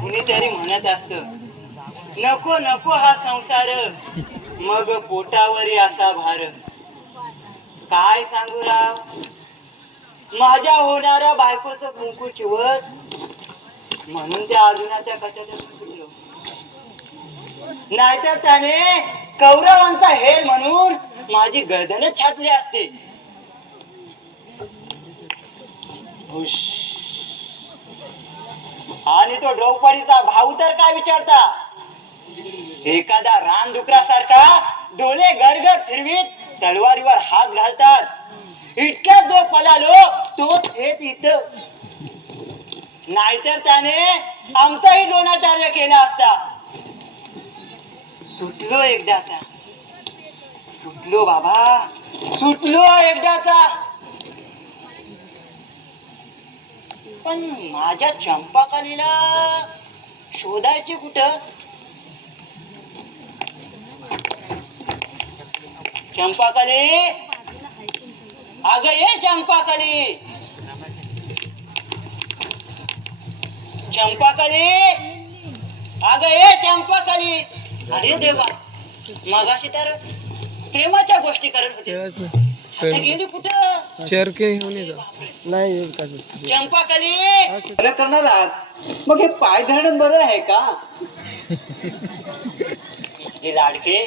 कुणीतरी म्हणत असत, नको नको हा संसार, मग पोटावरी असा भार. काय सांगू राव, माझ्या होणाऱ्या बायकोचं कुंकू चिवत म्हणून त्या अर्जुनाच्या कचाट्यातून सुटलो. नाहीतर त्याने कौरवांचा हेर म्हणून माझी गर्दनच छाटली असते. हुश. आणि तो द्रौपदीचा भाऊ तर काय विचारता, एखादा रानडुकरासारखा डोळे गरगर फिरवीत तलवारीवर हात घालतात. इतक्यात जो पळालो तो थेट इथं. नाहीतर त्याने आमचाही द्रोणाचार्य केला असता. सुटलो एकदाचा, सुटलो बाबा, सुटलो एकदाचा. पण माझ्या चंपाकालीला शोधायचे कुठं? चंपाकाली, अगं ये चंपाकाली, चंपाकाली, अगं ये चंपाकाली. अरे देवा, मगाशी तर प्रेमाच्या गोष्टी करत होते, आता गेली कुठं? चरके घेऊन ये जा. नाही चंपाकाली. बरं करणार आहात, मग हे पाय धरणं बरं आहे का? हे लाडके,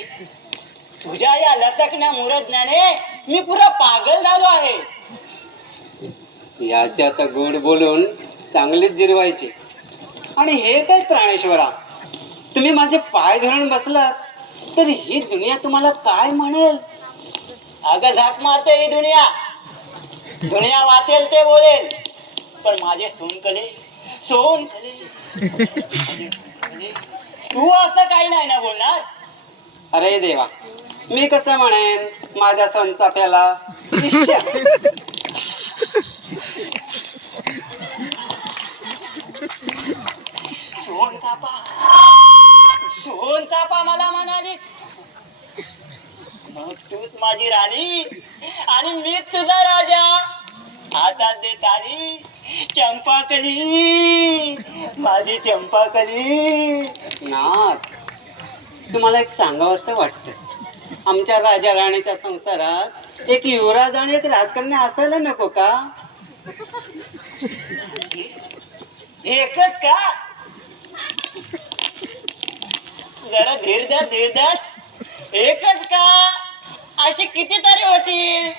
तुझ्या या लटकण्या मुरदण्याने मी पुरा पागल झालो आहे. याच्यात गोड बोलून चांगलीच जिरवायची. आणि हे काय प्राणेश्वरा, तुम्ही माझे पाय धरून बसलात तर ही दुनिया तुम्हाला काय म्हणेल? अगं झाक मारते ही दुनिया, दुनिया वाटेल ते बोलेल. पण माझे सोनकले, सोनकले, तू असं काही नाही ना बोलणार? अरे देवा, मी कसं म्हणेन माझ्या सोनचाफ्याला? सोनचापा, सोनचापा मला म्हणाली. मग तूच माझी राणी आणि मी तुझा राजा. हातात दे तारी, चंपाकली, माझी चंपाकली. नाथ, तुम्हाला एक सांगावंसं वाटतं, आमच्या राजा राणीच्या संसारात एक युवराज आणि एक राजकन्या असायला नको का? एक धीरधर एकच का अशी कितीतरी होतील.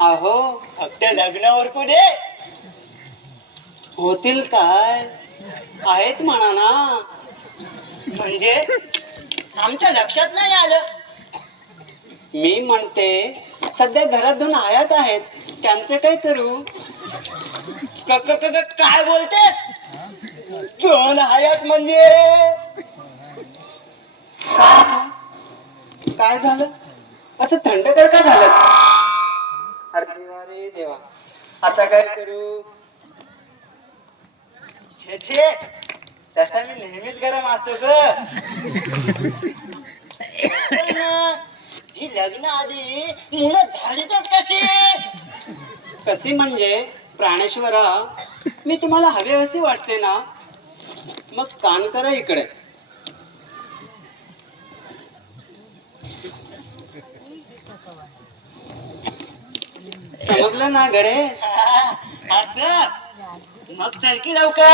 अहो फक्त लग्न ओरकू दे. होतील काय, आहेत म्हणा ना. म्हणजे आमच्या लक्षात नाही आलं. मी म्हणते सध्या घरात 2 आयात आहेत, त्यांचे काय करू. काय बोलते? दोन हयात म्हणजे काय झालं, असं थंडकर का झालं. अरे देवा, आता काय करू. छे छे, तसा मी नेहमीच गरम असतो ग. पण ही लग्न आधी मुलं झालीच कशी. कशी म्हणजे प्राणेश्वरा, मी तुम्हाला हवेहसी वाटते ना, मग कान करा इकडे. समजलं ना गडे. आता मग सरकी लवकर.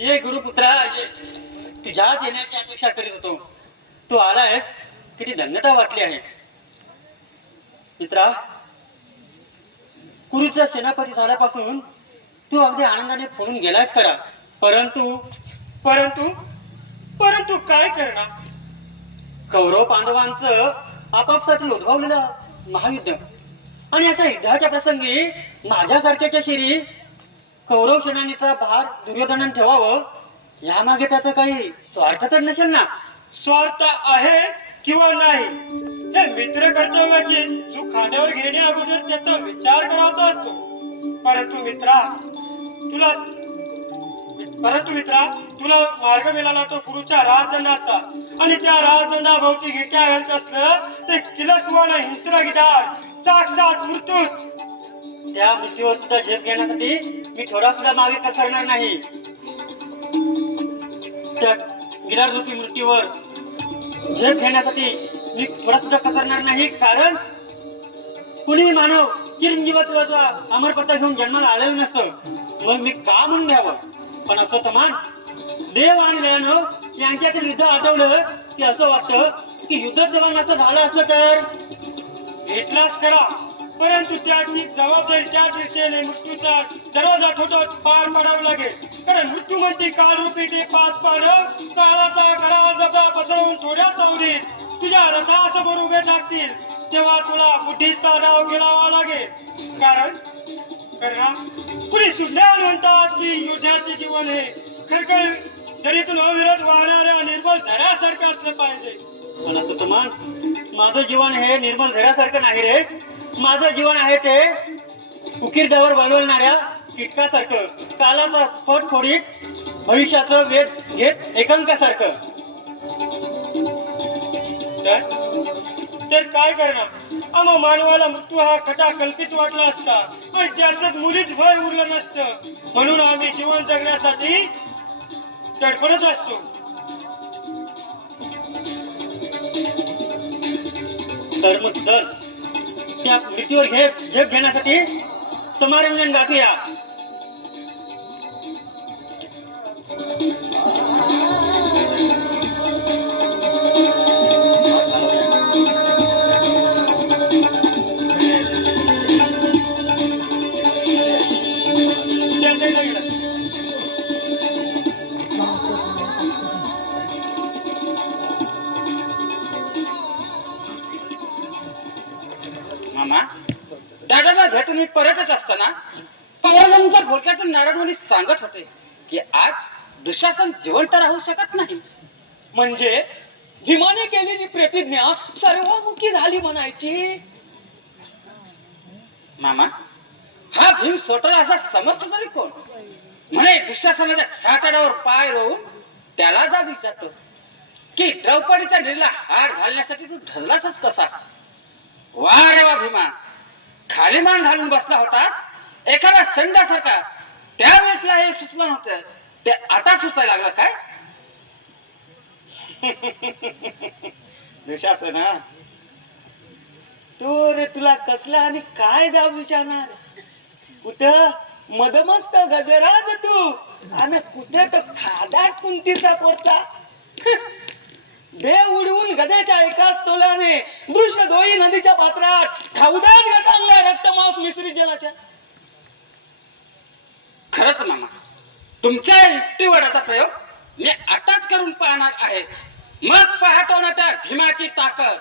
ये गुरुपुत्रा ये. तुझ्याच येण्याची अपेक्षा करीत होतो. तू आलायस किती धन्यता वाटली आहे. मित्रा, कुरुचा सेनापती झाल्यापासून तू अगदी आनंदाने फोडून गेलायस खरा, परंतु परंतु परंतु काय करणार. कौरव पांडवांचं आपापसातील उद्भवलेलं महायुद्ध आणि अशा युद्धाच्या प्रसंगी माझ्यासारख्याच्या शिरी कौरव सेनानीचा भार दुर्योधनाने ठेवावं, यामागे त्याचा काही स्वार्थ तर नसेल ना. स्वार्थ आहे किंवा नाही, हे मित्र कर्तव्याची चूक खांद्यावर घेण्या अगोदर त्याचा विचार करायचा असतो. परंतु मित्रा तुला मार्ग मिळाला तो गुरुच्या राजदंडाचा, आणि त्या राजदंडाभोवती गिरट्या घालत असलं ते किलसवाना हिंस्र गिटार साक्षात मृत्यूच. त्या मृत्यूवर सुद्धा झेप घेण्यासाठी मी थोडा सुद्धा मागे कसरणार नाही. त्या गिटार रूपी मृत्यूवर झेप घेण्यासाठी मी थोडा सुद्धा कसरणार नाही. कारण कुणी मानव चिरंजीवत्वाचा अमरपत्ता घेऊन जन्माला आलेलं नसतं, मग मी का म्हणून घ्यावं. पण असं तमान देव आणि दयानव यांच्यातील युद्ध आठवलं की असं वाटतं की युद्ध तेव्हा नसं झालं असतं तर घेतलाच करा, परंतु त्याची जबाबदारी त्या दिशेने मृत्यूचा दरवाजा ठोठवत पार पडावं लागेल. कारण मृत्यू म्हणते काळरूपी ते 5 पानं काळाचा करार जसा पसरवून थोड्या चावडीत तुझ्या रथासमोर उभे टाकतील, तेव्हा तुला बुद्धीचा डाव खेळावा लागेल. कारण कुणी सुज्ञान म्हणतात की युद्धाचे जीवन हे खरखर दरीतून अविरत वाहणाऱ्या निर्मल झऱ्यासारखं असलं पाहिजे. पण असं तमान माझं जीवन हे निर्मल झऱ्यासारखं नाही रे. माझं जीवन आहे ते उकिरड्यावर वळवणाऱ्या कीटकासारखं, कालाचा पट फोडीत भविष्याचं वेध घेत एकांकासारखं. तर काय करणार. आम्हा मानवाला मृत्यू हा खटा कल्पित वाटला असता आणि त्याच्यात मुलीच भय उरलं नसतं. म्हणून आम्ही जीवन जगण्यासाठी तडफडत असतो. तर मग चल त्या मृत्यूवर झेप घेण्यासाठी समारंगण गाठूया. भेटून मी पर्यटक असताना पवारांच्या घोळक्यातून नारायणमुनी सांगत होते की आज दुःशासन जिवंत राहू शकत नाही. म्हणजे भीमाने केलेली प्रतिज्ञा सर्वमुखी झाली म्हणायची. मामा, हा भीम स्वतःला असा समजतो तरी कोण? म्हणे दुःशासनाच्या छाताडावर पाय रोवून त्याला जा विचारतो की द्रौपदीच्या नीला हार घालण्यासाठी तू ढजलासच कसा? वा रे वा भीमा, खाली मान घालून बसला होतास एखादा संडासारखा. त्यावेळेला हे सुचलं होतं, ते आता सुचायला लागलं काय? दुःशासना, तो रे तुला कसला आणि काय जाब विचारणार? कुठं मदमस्त गजराज तू आणि कुठे तो खादाट कुंतीचा पोरता. देव उडवून गद्याच्या एकाच तोलाने दृश्य डोळी नदीच्या पात्रात खाऊदाट गटांगला रक्तमांस मिश्रित जलाच्या. खरंच मामा, तुमच्या युक्तिवादाचा प्रयोग मी आताच करून पाहणार आहे. मग पाहतो ना त्या भीमाची ताकद.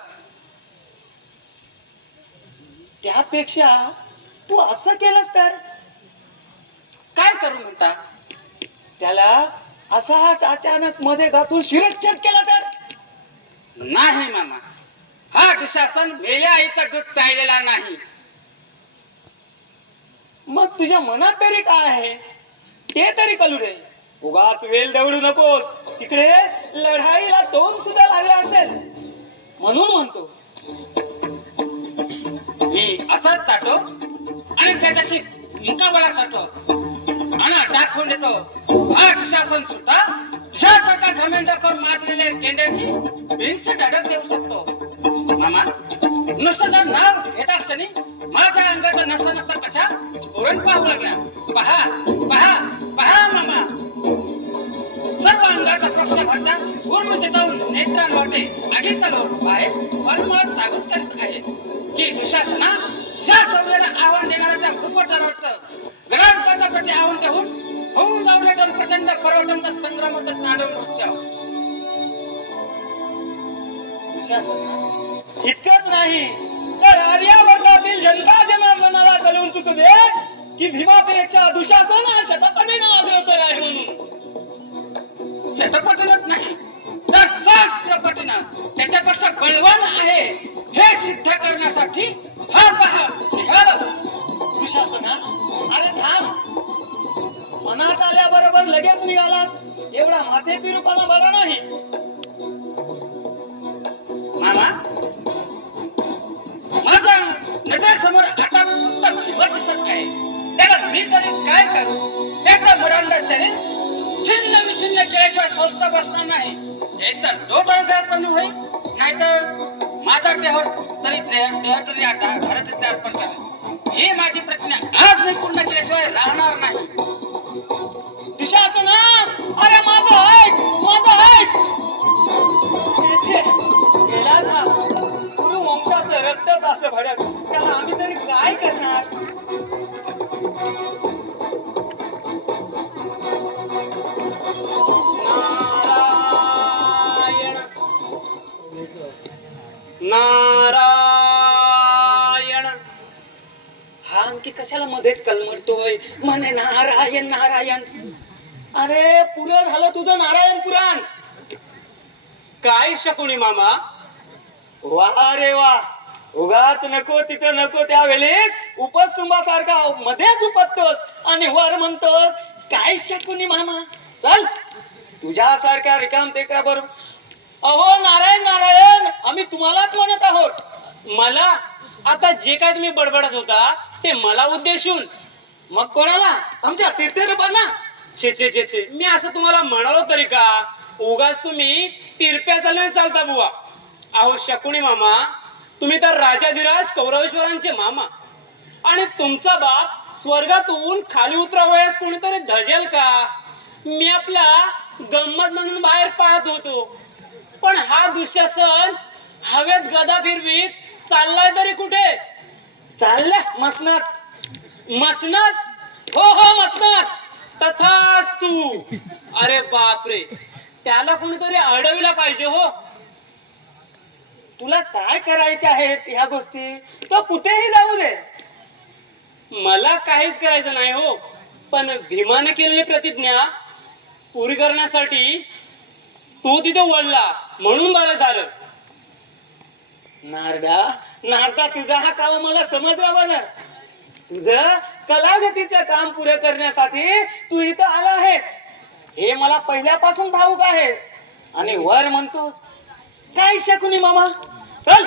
त्यापेक्षा तू असं केलंस तर काय करू म्हणता? त्याला असाच अचानक मध्ये घातून शिरच्छेद केला तर? नाही मामा, हा दुःशासन मेल्या आईचा दूध प्यायलेला नाही. मग तुझ्या मनात तरी काय आहे ते तरी कळू दे. उगाच वेल दवडू नकोस. तिकडे लढाईला तोंड सुद्धा लागला असेल म्हणून म्हणतो. मी असाच चाटो आणि त्याच्याशी मुकाबला करतो आणि दाखवून देतो हा दुःशासन सुद्धा तुझ्यासारखा घमेंड करून माजलेल्या गेंड्याची बिनसट अडक देऊ शकतो. मामा, नुसतं जर नाव घेता क्षणी माझ्या अंगाचा नसा नसा कशा स्फुरण पाहू लागला. पहा पहा पहा मामा, सर्व अंगाचा पक्ष भरता पूर्ण चितावून नेत्रांवाटे आगीचा लोट आहे. पण मला सांगून करीत आहे की दुःशासना ज्या सौर्याला आव्हान देणाऱ्या त्या भूपटाराचं गडांकाचा प्रति आव्हान देऊन होऊन जाऊ दे दोन प्रचंड पर्वतांचा संग्रामाचं तांडव नृत्य. दुःशासना, इतकंच नाही तर आर्यावर्तातील जनता जनार्दनाला कळवून चुकू दे की भीमापेक्षा दुःशासन हा शतपथीने अग्रेसर आहे म्हणून. शतपथीनच नाही तर सहस्त्रपथीनं त्याच्यापेक्षा बलवान आहे हे सिद्ध करण्यासाठी हा पहा निघालो. दुःशासना, अरे थांब. मनात आल्याबरोबर लगेच निघालास एवढा माथे पिरूपणा बरा नाही. मामा, माझ्या नजरेसमोर आता फक्त भीम दिसत आहे. त्याला मी तरी काय करू? त्याचं मुरांड शरीर छिन्न विछिन्न केल्याशिवाय स्वस्थ बसणार नाही. एकतर डोळ्यात होईल, नाहीतर माझा देह तरी देह तरी आता घरात अर्पण करेल. ही माझी प्रतिज्ञा आज मी पूर्ण केल्याशिवाय राहणार नाही. दुःशासना, अरे माझं ऐक, माझं ऐक. गेला ना गुरु वंशाचं रक्तच असं भडक, त्याला आम्ही तरी काय करणार? नारायण हा आणखी कशाला मध्येच कलमडतोय? म्हणे नारायण नारायण. अरे पुरं झालं तुझं नारायण पुराण. काय शकुनी मामा? वा रे वा, उगाच नको तिथं नको त्यावेळेस उपसुंबासारखा मध्येच उपततोस आणि वर म्हणतोस काय शकुनी मामा. चल तुझ्यासारख्या रिकाम टेकरा बरोबर. अहो नारायण नारायण, आम्ही तुम्हालाच म्हणत आहोत. मला आता जे काय तुम्ही बडबडत होता ते मला उद्देशून? मग कोणाला? आमच्या तीर्थरूपांना? छे छे छे छे, मी असं तुम्हाला म्हणालो तरी का? उगाच तुम्ही तिरप्या चालण्यात चालता बुवा. अहो शकुनी मामा, तुम्ही तर राजाधिराज कौरवेश्वरांचे मामा आणि तुमचा बाप स्वर्गातून खाली उतरावयास कोणीतरी धजेल का? मी आपला गंमत म्हणून बाहेर पाहत होतो, पण हा दुःशासन हवेत गदा फिरवीत चाललाय तरी कुठे? चालल्या मसनात. मसनात? हो हो मसनात. तथास्तु. अरे बापरे, त्याला कोणीतरी अडविला पाहिजे हो. तुला काय करायचे आहेत ह्या गोष्टी तो कुठेही जाऊ दे. मला काहीच करायचं नाही हो, पण भीमाने केलेली प्रतिज्ञा पुरी करण्यासाठी तो तिथे वळला म्हणून बरं झालं. नारदा तुझा हा काम मला समजला बन. तुझं कलागतीचं काम पुरे करण्यासाठी तू इथं आला आहेस हे मला पहिल्यापासून ठाऊक आहे. आणि वर म्हणतोस काय शकुनी मामा, चल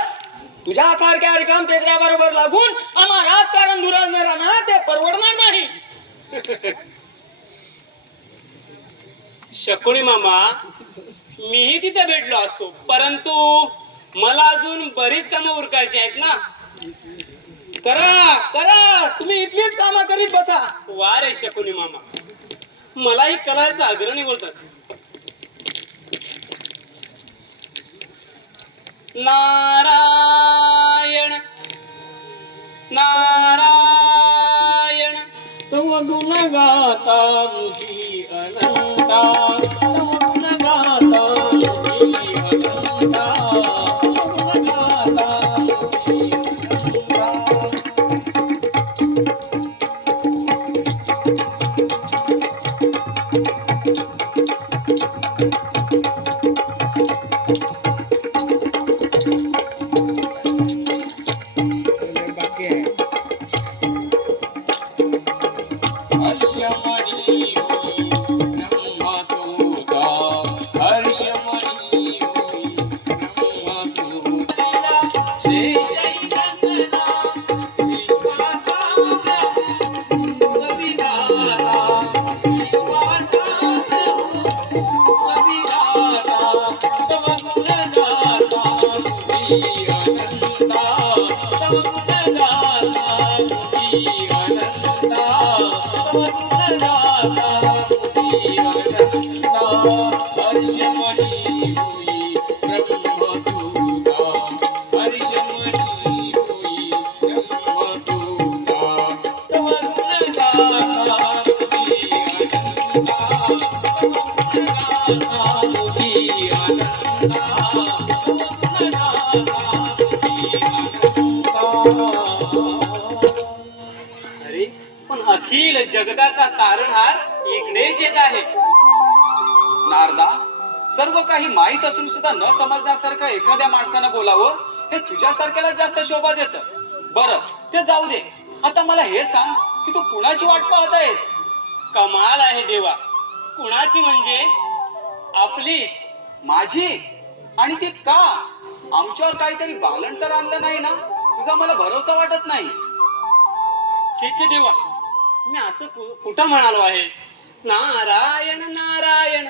तुझ्यासारख्या रिकाम टेकड्या बरोबर लागून आम्हा राजकारण धुरंधरांना ते परवडणार नाही. शकुनी मामा, मीही तिथे भेटलो असतो, परंतु मला अजून बरीच कामं उरकायची आहेत ना. करा करा, तुम्ही इथलीच कामं करीत बसा. वा रे शकुनी मामा, मलाही कलाचा अग्रणी बोलतात. नारायण नारायण तव गुण गाता मुखी अनंता, तव गुण गाता मुखी अनंता, तव गुण गाता मुखी अनंता. अरे पण अखिल जगताचा तारणहार इकडेच येत आहे. नारदा, सर्व काही माहीत असून सुद्धा न समजण्यासारखं एखाद्या माणसानं बोलावं हे तुझ्यासारख्याला जास्त शोभा देत. बरं ते जाऊ दे, आता मला हे सांग की तू कुणाची वाट पाहत आहेस? कमाल आहे देवा, कुणाची म्हणजे आपलीच. माझी? आणि ती का? आमच्यावर काहीतरी बालंतर आणलं नाही ना? तुझा मला भरोसा वाटत नाही. छे छे देवा, मी असं कुठं म्हणालो आहे? नारायण नारायण.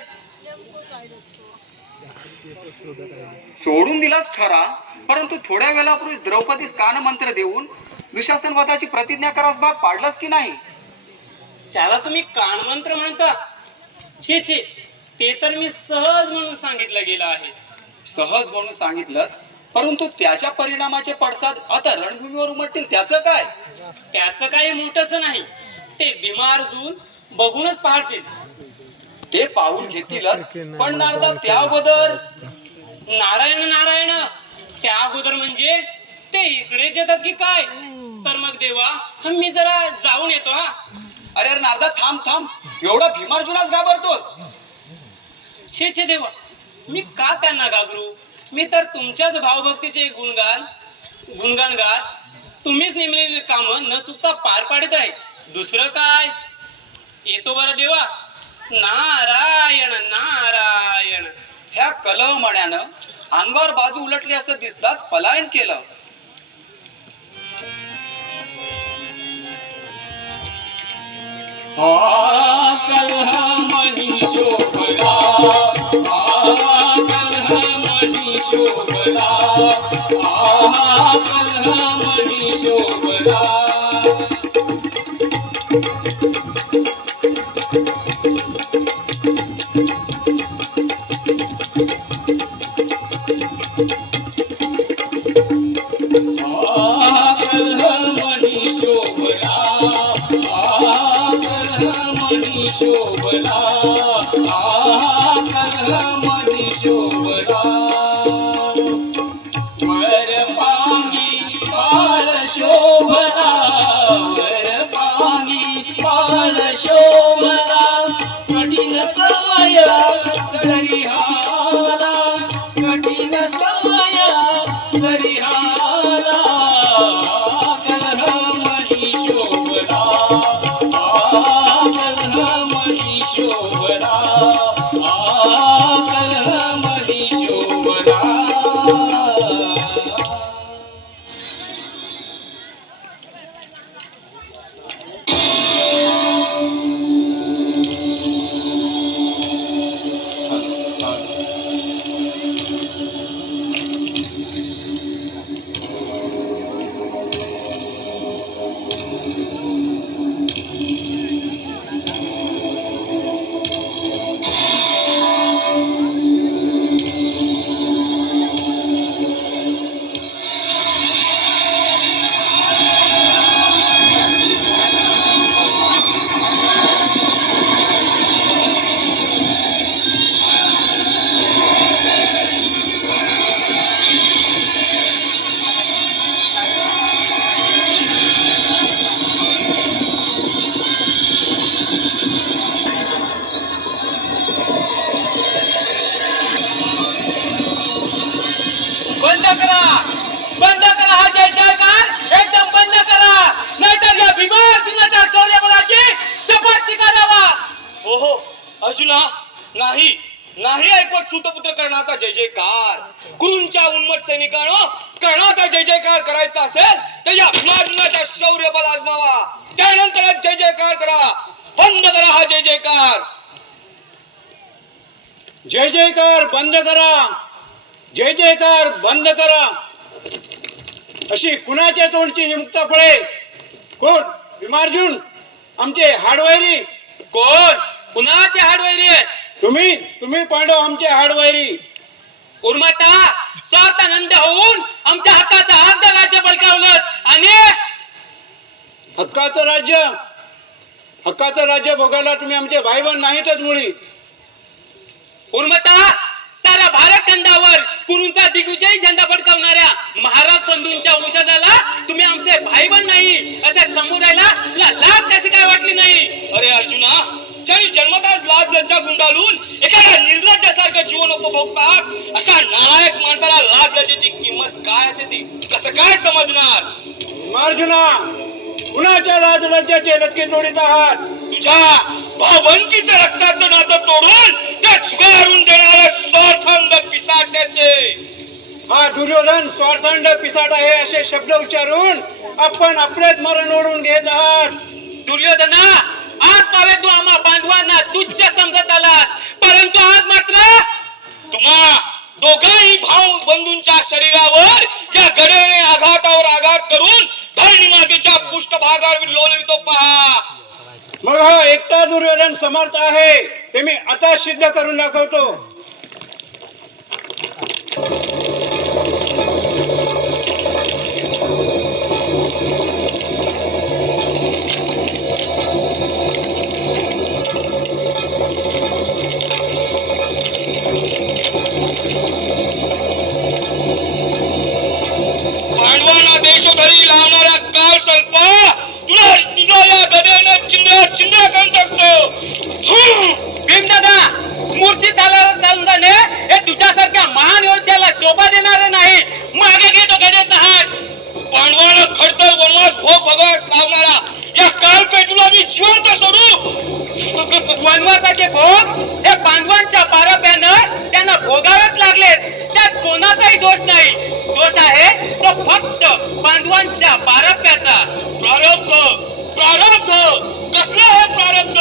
सोडून दिलास खरा, परंतु थोड्या वेळापूर्वीच द्रौपदीस कान मंत्र देऊन दुशासन वधाची प्रतिज्ञा करास भाग पाडलास की नाही? त्याला तुम्ही कानमंत्र म्हणता? छे छे, ते तर मी सहज म्हणून सांगितलं गेलं आहे. सहज म्हणून सांगितलं, परंतु त्याच्या परिणामाचे पडसाद आता रणभूमीवर उमटतील त्याचं काय? त्याचं काही मोठंच नाही, ते भीमा अर्जुन बघूनच पाहतील. ते पाऊल घेतीलच, पण नारदा त्या अगोदर. नारायण नारायण, त्या अगोदर म्हणजे ते इकडेच येतात की काय? तर मग देवा, मी जरा जाऊन येतो हा. अरे नारदा, थांब थांब, एवढा भीमार्जुनास घाबरतोस? छे छे देवा, मी का त्यांना घाबरू? मी तर तुमच्याच भावभक्तीचे गुणगान गात तुम्हीच नेमलेली कामं न चुकता पार पाडत आहे. दुसरं काय? येतो बरं देवा. नारायण नारायण. ह्या कलह मण्यानं अंगावर बाजू उलटली असं दिसताच पलायन केलं. कलह मनी शोभला, कलह मनी शोभला, कलह मनी शोभला. शोभला, कलहमणी शोभला. वर पांगी बाळ शोभला, वर जरिहाला कलहमणी शोभला कलहमणी शोभला कलहमणी शोभला. बंद करा हा जय जयकार एकदम बंद करा, नाहीतर या भीमा अर्जुनाच्या शौर्यबळाची शपथ स्वीकारावा. ओहो अर्जुना, नाही नाही ऐकवत सूतपुत्र कर्णाचा जय जयकार. कुरूंच्या उन्मत्त सैनिकांनो, कर्णाचा जय जयकार करायचा असेल तर या भीमार्जुनाच्या शौर्यबळ आजमावा, त्यानंतरच जय जयकार करा. बंद करा हा जय जयकार. जय जयकार बंद करा, जय जयकार बंद करा. अशी कुणाच्या तोंडची ही मुक्ताफळे? कोण? भीमार्जुन आमचे हाडवैरी. कोण? पुन्हा ते हाडवैरी आहे. तुम्ही पांडव आमचे हाडवैरी. उर्मता स्वार्थानंद होऊन आमच्या हक्काचा अर्ध राज्य बळकावलं आणि हक्काचं राज्य भोगायला तुम्ही आमचे भाईबंद नाहीतच मुळी. उर्मता सारा भारत खंडावर कुरूंचा दिग्विजयी झेंडा फडकावणाऱ्या महाराज बंधूंच्या वंशजाला तुम्ही आमचे भाईबंद नाही असं संबोधायला तुला लाज कशी काय वाटली नाही? अरे अर्जुना, ज्यांनी जन्मताच लाज लज्जा गुंडाळून एखाद्या निर्लज्जासारखं जीवन उपभोगतात अशा नालायक माणसाला लाज लज्जेची किंमत काय असते ती कसं काय समजणार? भीमार्जुना, कुणाच्या लाज लज्जाचे लटके तोडीत आहात? तुझ्या भावंकीचं रक्ताचं नातं तोडून ते झुगारून देणारे स्वार्थांध पिसाट्याचे. हा दुर्योधन स्वार्थांड पिसाट आहे असे शब्द उच्चारून आपण आपलेच मरण ओढून घेत आहात. दुर्योधना, आजपर्यंत तू आम्हा बांधवांना तुच्छ समजत आलास, परंतु आज मात्र तुम्हा दोघांही भाऊ बंधूंच्या शरीरावर या गडेने आघातावर आघात करून धरणी मातेच्या पृष्ठभागावर लोळवितो पहा. मग हा एकटा दुर्योधन समर्थ आहे ते मी आता सिद्ध करून दाखवतो. पांडवांना देशोधडी लावणारा काळ सल्पा तुझ्या या गदेनं चिंद्या करून टाकतो. भीमदादा, मूर्ती चालून जाणे हे तुझ्यासारख्या महान योद्ध्याला शोभा देणारे नाही. मागे घेतो गदेचा हात. पांडवांना खडतर वनवास भोग भोगास लावणारा या कालपेटूला मी जिवंत सोडू? वनवासाचे भोग हे पांडवांच्या पारंब्यानं त्यांना भोगावेच लागलेत. त्यात कोणाचाही दोष नाही. दोष आहे तो फक्त पांडवांच्या पारंब्याचा. प्रारब्ध कसलं हे प्रारब्ध?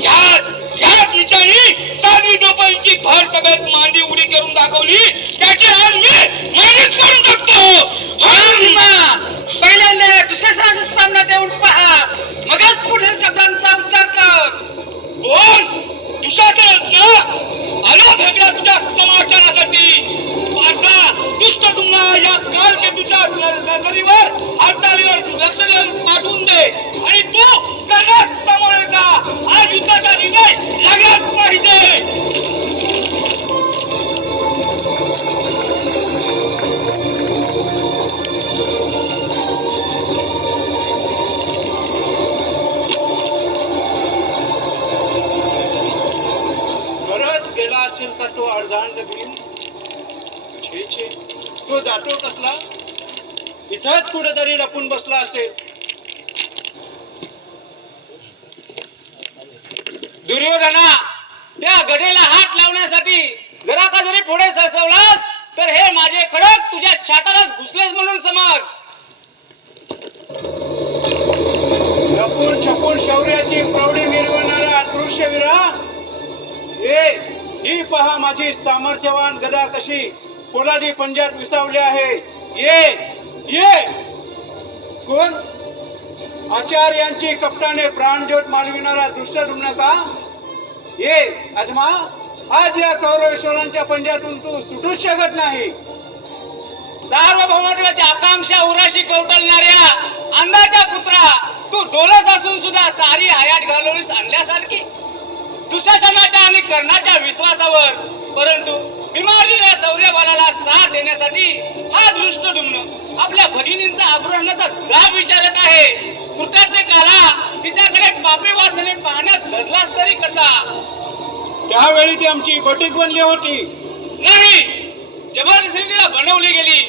ह्याच निचानी साध्वी द्रौपदीची भर सभेत मांडी उडी करून दाखवली, त्याची आज मी मांडीच करून टाकतो. पहिल्यांदा दुसऱ्या सामना देऊन पहा, मगच पुढील शब्दांचा उच्चार कर. कोण? दुशासनच ना? आलो भेगडा तुझ्या समाचारासाठी. माझा दुष्ट तुम्हाला या कालकेतूच्या नगरीवर हालचालीवर लक्ष पाठवून दे आणि तू करण्यास सामोरे जा. आज युद्धाचा निर्णय लागलाच पाहिजे. कसला इथंच कुठेतरी लपून बसला असेल. दुर्योधना, त्या गडेला हात लावण्यासाठी जरा का जरी पुढे सरसवलास तर हे माझे खडक तुझ्या छातालाच घुसलेच म्हणून समज. लपून छपून शौर्याची प्रौढी मिरवणारा दृश्यवीरा, ही पहा माझी सामर्थ्यवान गदा कशी पोलादी पंजात विसावली आहे. ये कोण आचार्यांची कपटाने प्राणज्योत मालविणारा दुष्ट दुम्न का? ये अधमा, आज या कौरवेश्वरांच्या पंजातून तू सुटूच शकत नाही. सार्वभौमत्वाची आकांक्षा उराशी कवटलणाऱ्या अंधाच्या पुत्रा, तू डोलस असून सुद्धा सारी हयात घालवलीस आणल्यासारखी दुःशासनाच्या आणि कर्णाच्या विश्वासावर. परंतु भीमार्जुन शौर्यबाणाला साथ देण्यासाठी हा दृष्ट डुम्न आपल्या भगिनींचा अपहरणाचा जाब विचारत आहे. कृतज्ञ काला तिच्याकडे पापी वासने पाहण्यास धजलास तरी कसा? त्यावेळी ती आमची बटीक बनली होती. नाही, जबरदस्तीला बनवली गेली.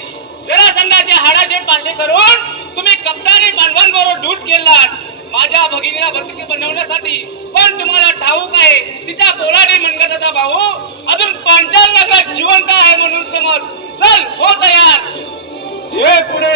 जरासंधाचे हाडाचे पाशे करून तुम्ही कपटाने पांडवांबरोबर लूट केलात माझ्या भगिनीला बंदकी बनवण्यासाठी. पण तुम्हाला ठाऊक आहे तिच्या पोलाडी मनगटाचा भाऊ अजून पांचाल नगरात जिवंत आहे म्हणून समज. चल हो तयार. ये पुढे.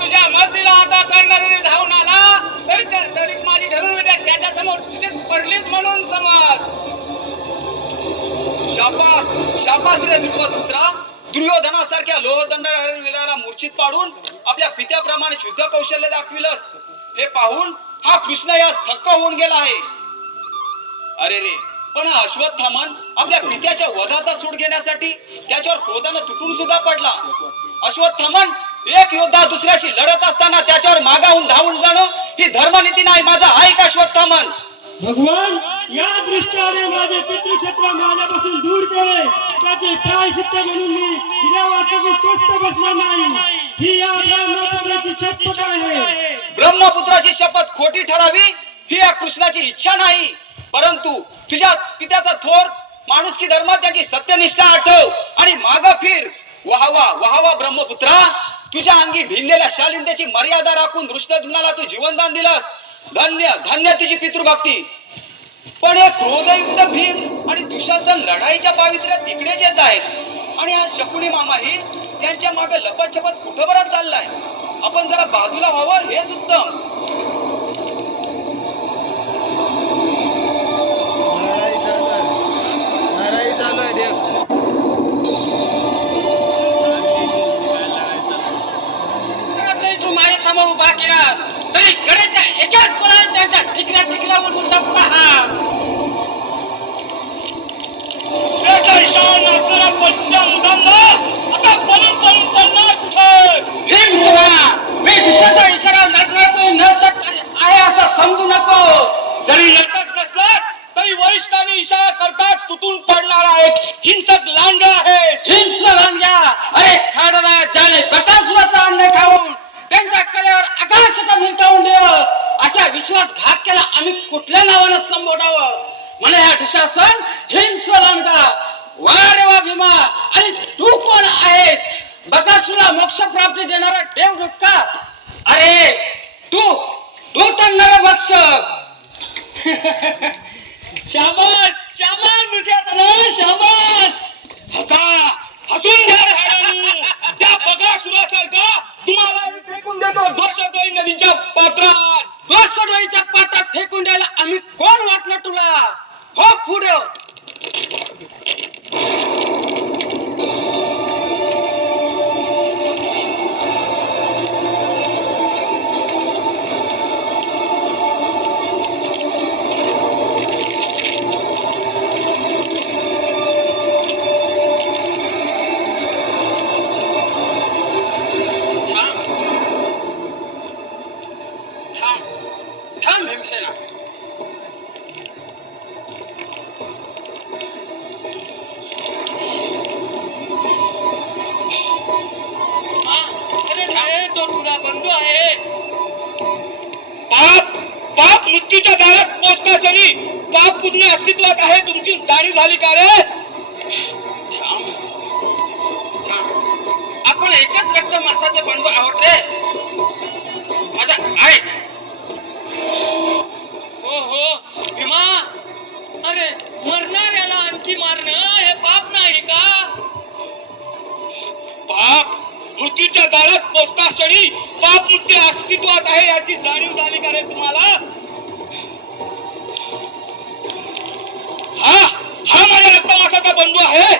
तुझ्या मतीला आता कर्ण जरी धावून आला तरी माझी धनुर्विद्या त्याच्या समोर तुझीच पडलीच म्हणून समज. शाबास शाबास रे द्रुपद पुत्रा. दुर्योधनासारख्या लोहदंडाला मूर्छित पाडून आपल्या पित्याप्रमाणे शुद्ध कौशल्य दाखविलस. हे पाहून हा कृष्ण यास थक्क होऊन गेला आहे. अरे रे, पण हा अश्वत्थामन आपल्या पित्याच्या वधाचा सूड घेण्यासाठी त्याच्यावर क्रोधानं तुटून सुद्धा पडला. अश्वत्थामन एक योद्धा दुसऱ्याशी लढत असताना त्याच्यावर मागाहून धावून जाणं ही धर्मनीती नाही. माझा ऐक अश्वत्थामन. भगवान, या दृष्टीने माझे पितृक्षेत्र माझ्यापासून दूर केले. त्याचे प्रायश्चित्त म्हणून मी तिला वाचून स्वस्थ बसणार नाही. ही या ब्रह्मपुत्राची शपथ आहे. ब्रह्मपुत्राची शपथ खोटी ठरावी ही या कृष्णाची इच्छा नाही. परंतु तुझ्या पित्याचा थोर माणुसकी धर्म त्याची सत्यनिष्ठा आठव आणि माग फिर. वाहवा वाहवा ब्रह्मपुत्रा, तुझ्या अंगी भिनलेल्या शालीनतेची मर्यादा राखून दृष्टद्युम्नाला तू जीवनदान दिलास. धन्य धन्य तुझी पितृभक्ती. पण हे क्रोधयुक्त भीम आणि दुःशासन लढाईच्या पावित्र्यात तिकडेच येत आहेत आणि हा शकुनी मामाही त्यांच्या मागे लपत छपत कुठं बराच चाललाय. आपण जरा बाजूला व्हावं हेच उत्तम. तू माझ्या समोर उभा केलास तरी गडेच्या एकाच कोणात त्यांच्या ठिकऱ्या ठिकऱ्या उडवून पहा. आता पळून पळून पळणार कुठे? मी विषयाचा इशारा नजर नर्तक आहे असं समजू नको. जरी नर्तक नसला तरी वरिष्ठांनी इशारा करतात तुटून पडणारा एक हिंसक लांडगा आहे. हिंसलांग्या, अरे खाडा ज्याने बकासुराचा अन्न खाऊन त्यांच्या कलेवर आकाशाचा भिरकावून दिलं अशा विश्वासघात केला आम्ही कुठल्या नावानं संबोधावं? म्हणे हा दुःशासन हिंसलांगा. वा रे वा भीमा, आणि तू कोण आहेस? बकासुरा मोक्ष प्राप्ती देणारा देव दुःखा. अरे तू तर नरभक्षक. शाबास शाबास दुःशासन, शाबास. हसून घ्या रे हाडांनो. त्या बकासुरासारखा तुम्हाला फेकून देतो दोषाद्वयी नदीच्या पात्रात. दोषाद्वयीच्या पात्रात फेकून द्यायला आम्ही कोण वाटलं तुला? हो पुढे. क्षणी पाप पुण्य अस्तित्वात आहे तुमची जाणीव झाली का रे? आपण एकच रक्त मासाचे बंधू आहोत रे. माझा आहे. हो हो भीमा, अरे मरणाऱ्याला आणखी मारणं हे पाप नाही का? पाप मृत्यूच्या दारात पोचता क्षणी पाप मुद्दे अस्तित्वात आहे याची जाणीव झाली का रे तुम्हाला? हा माझ्या रक्तमासाचा बंधू आहे.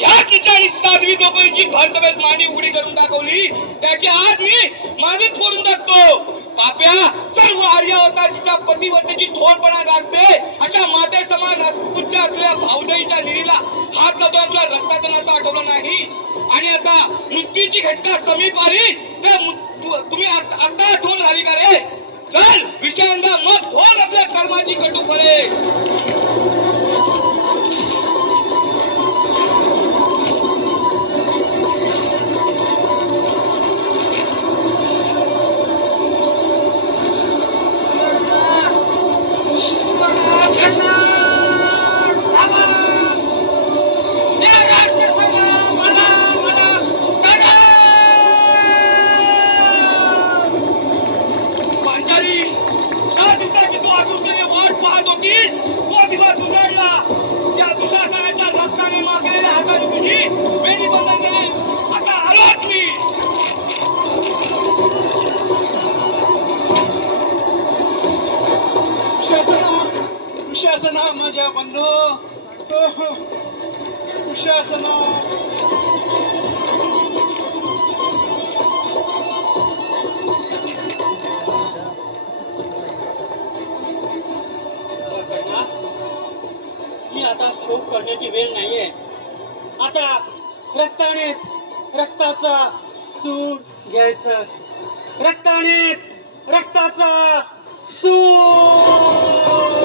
याच निचाणी साध्वी दोपरीची भर सभेत मांडी उघडी करून दाखवली, त्याची आज मी मागे फोडून टाकतो. पाप्या, सर्व आर्यावताची पतिव्रतेची थोरपणा गाजते अशा माते समान पुच्छ असलेल्या भाऊदेवीच्या निरीला हात लावतो. तुला रक्ताचं नातं आठवलं नाही आणि आता मृत्यूची घटका समीप आली तर तुम्ही आता आठवण झाली का रे? चल विषयांदा मग थोर आपल्या कर्माची कटू फळे. दुःशासना माझ्या बंधू, दुःशासना. ही आता शोक करण्याची वेळ नाहीये. आता रक्तानेच रक्ताचा सूड घ्यायचं. रक्तानेच रक्ताचा सूड.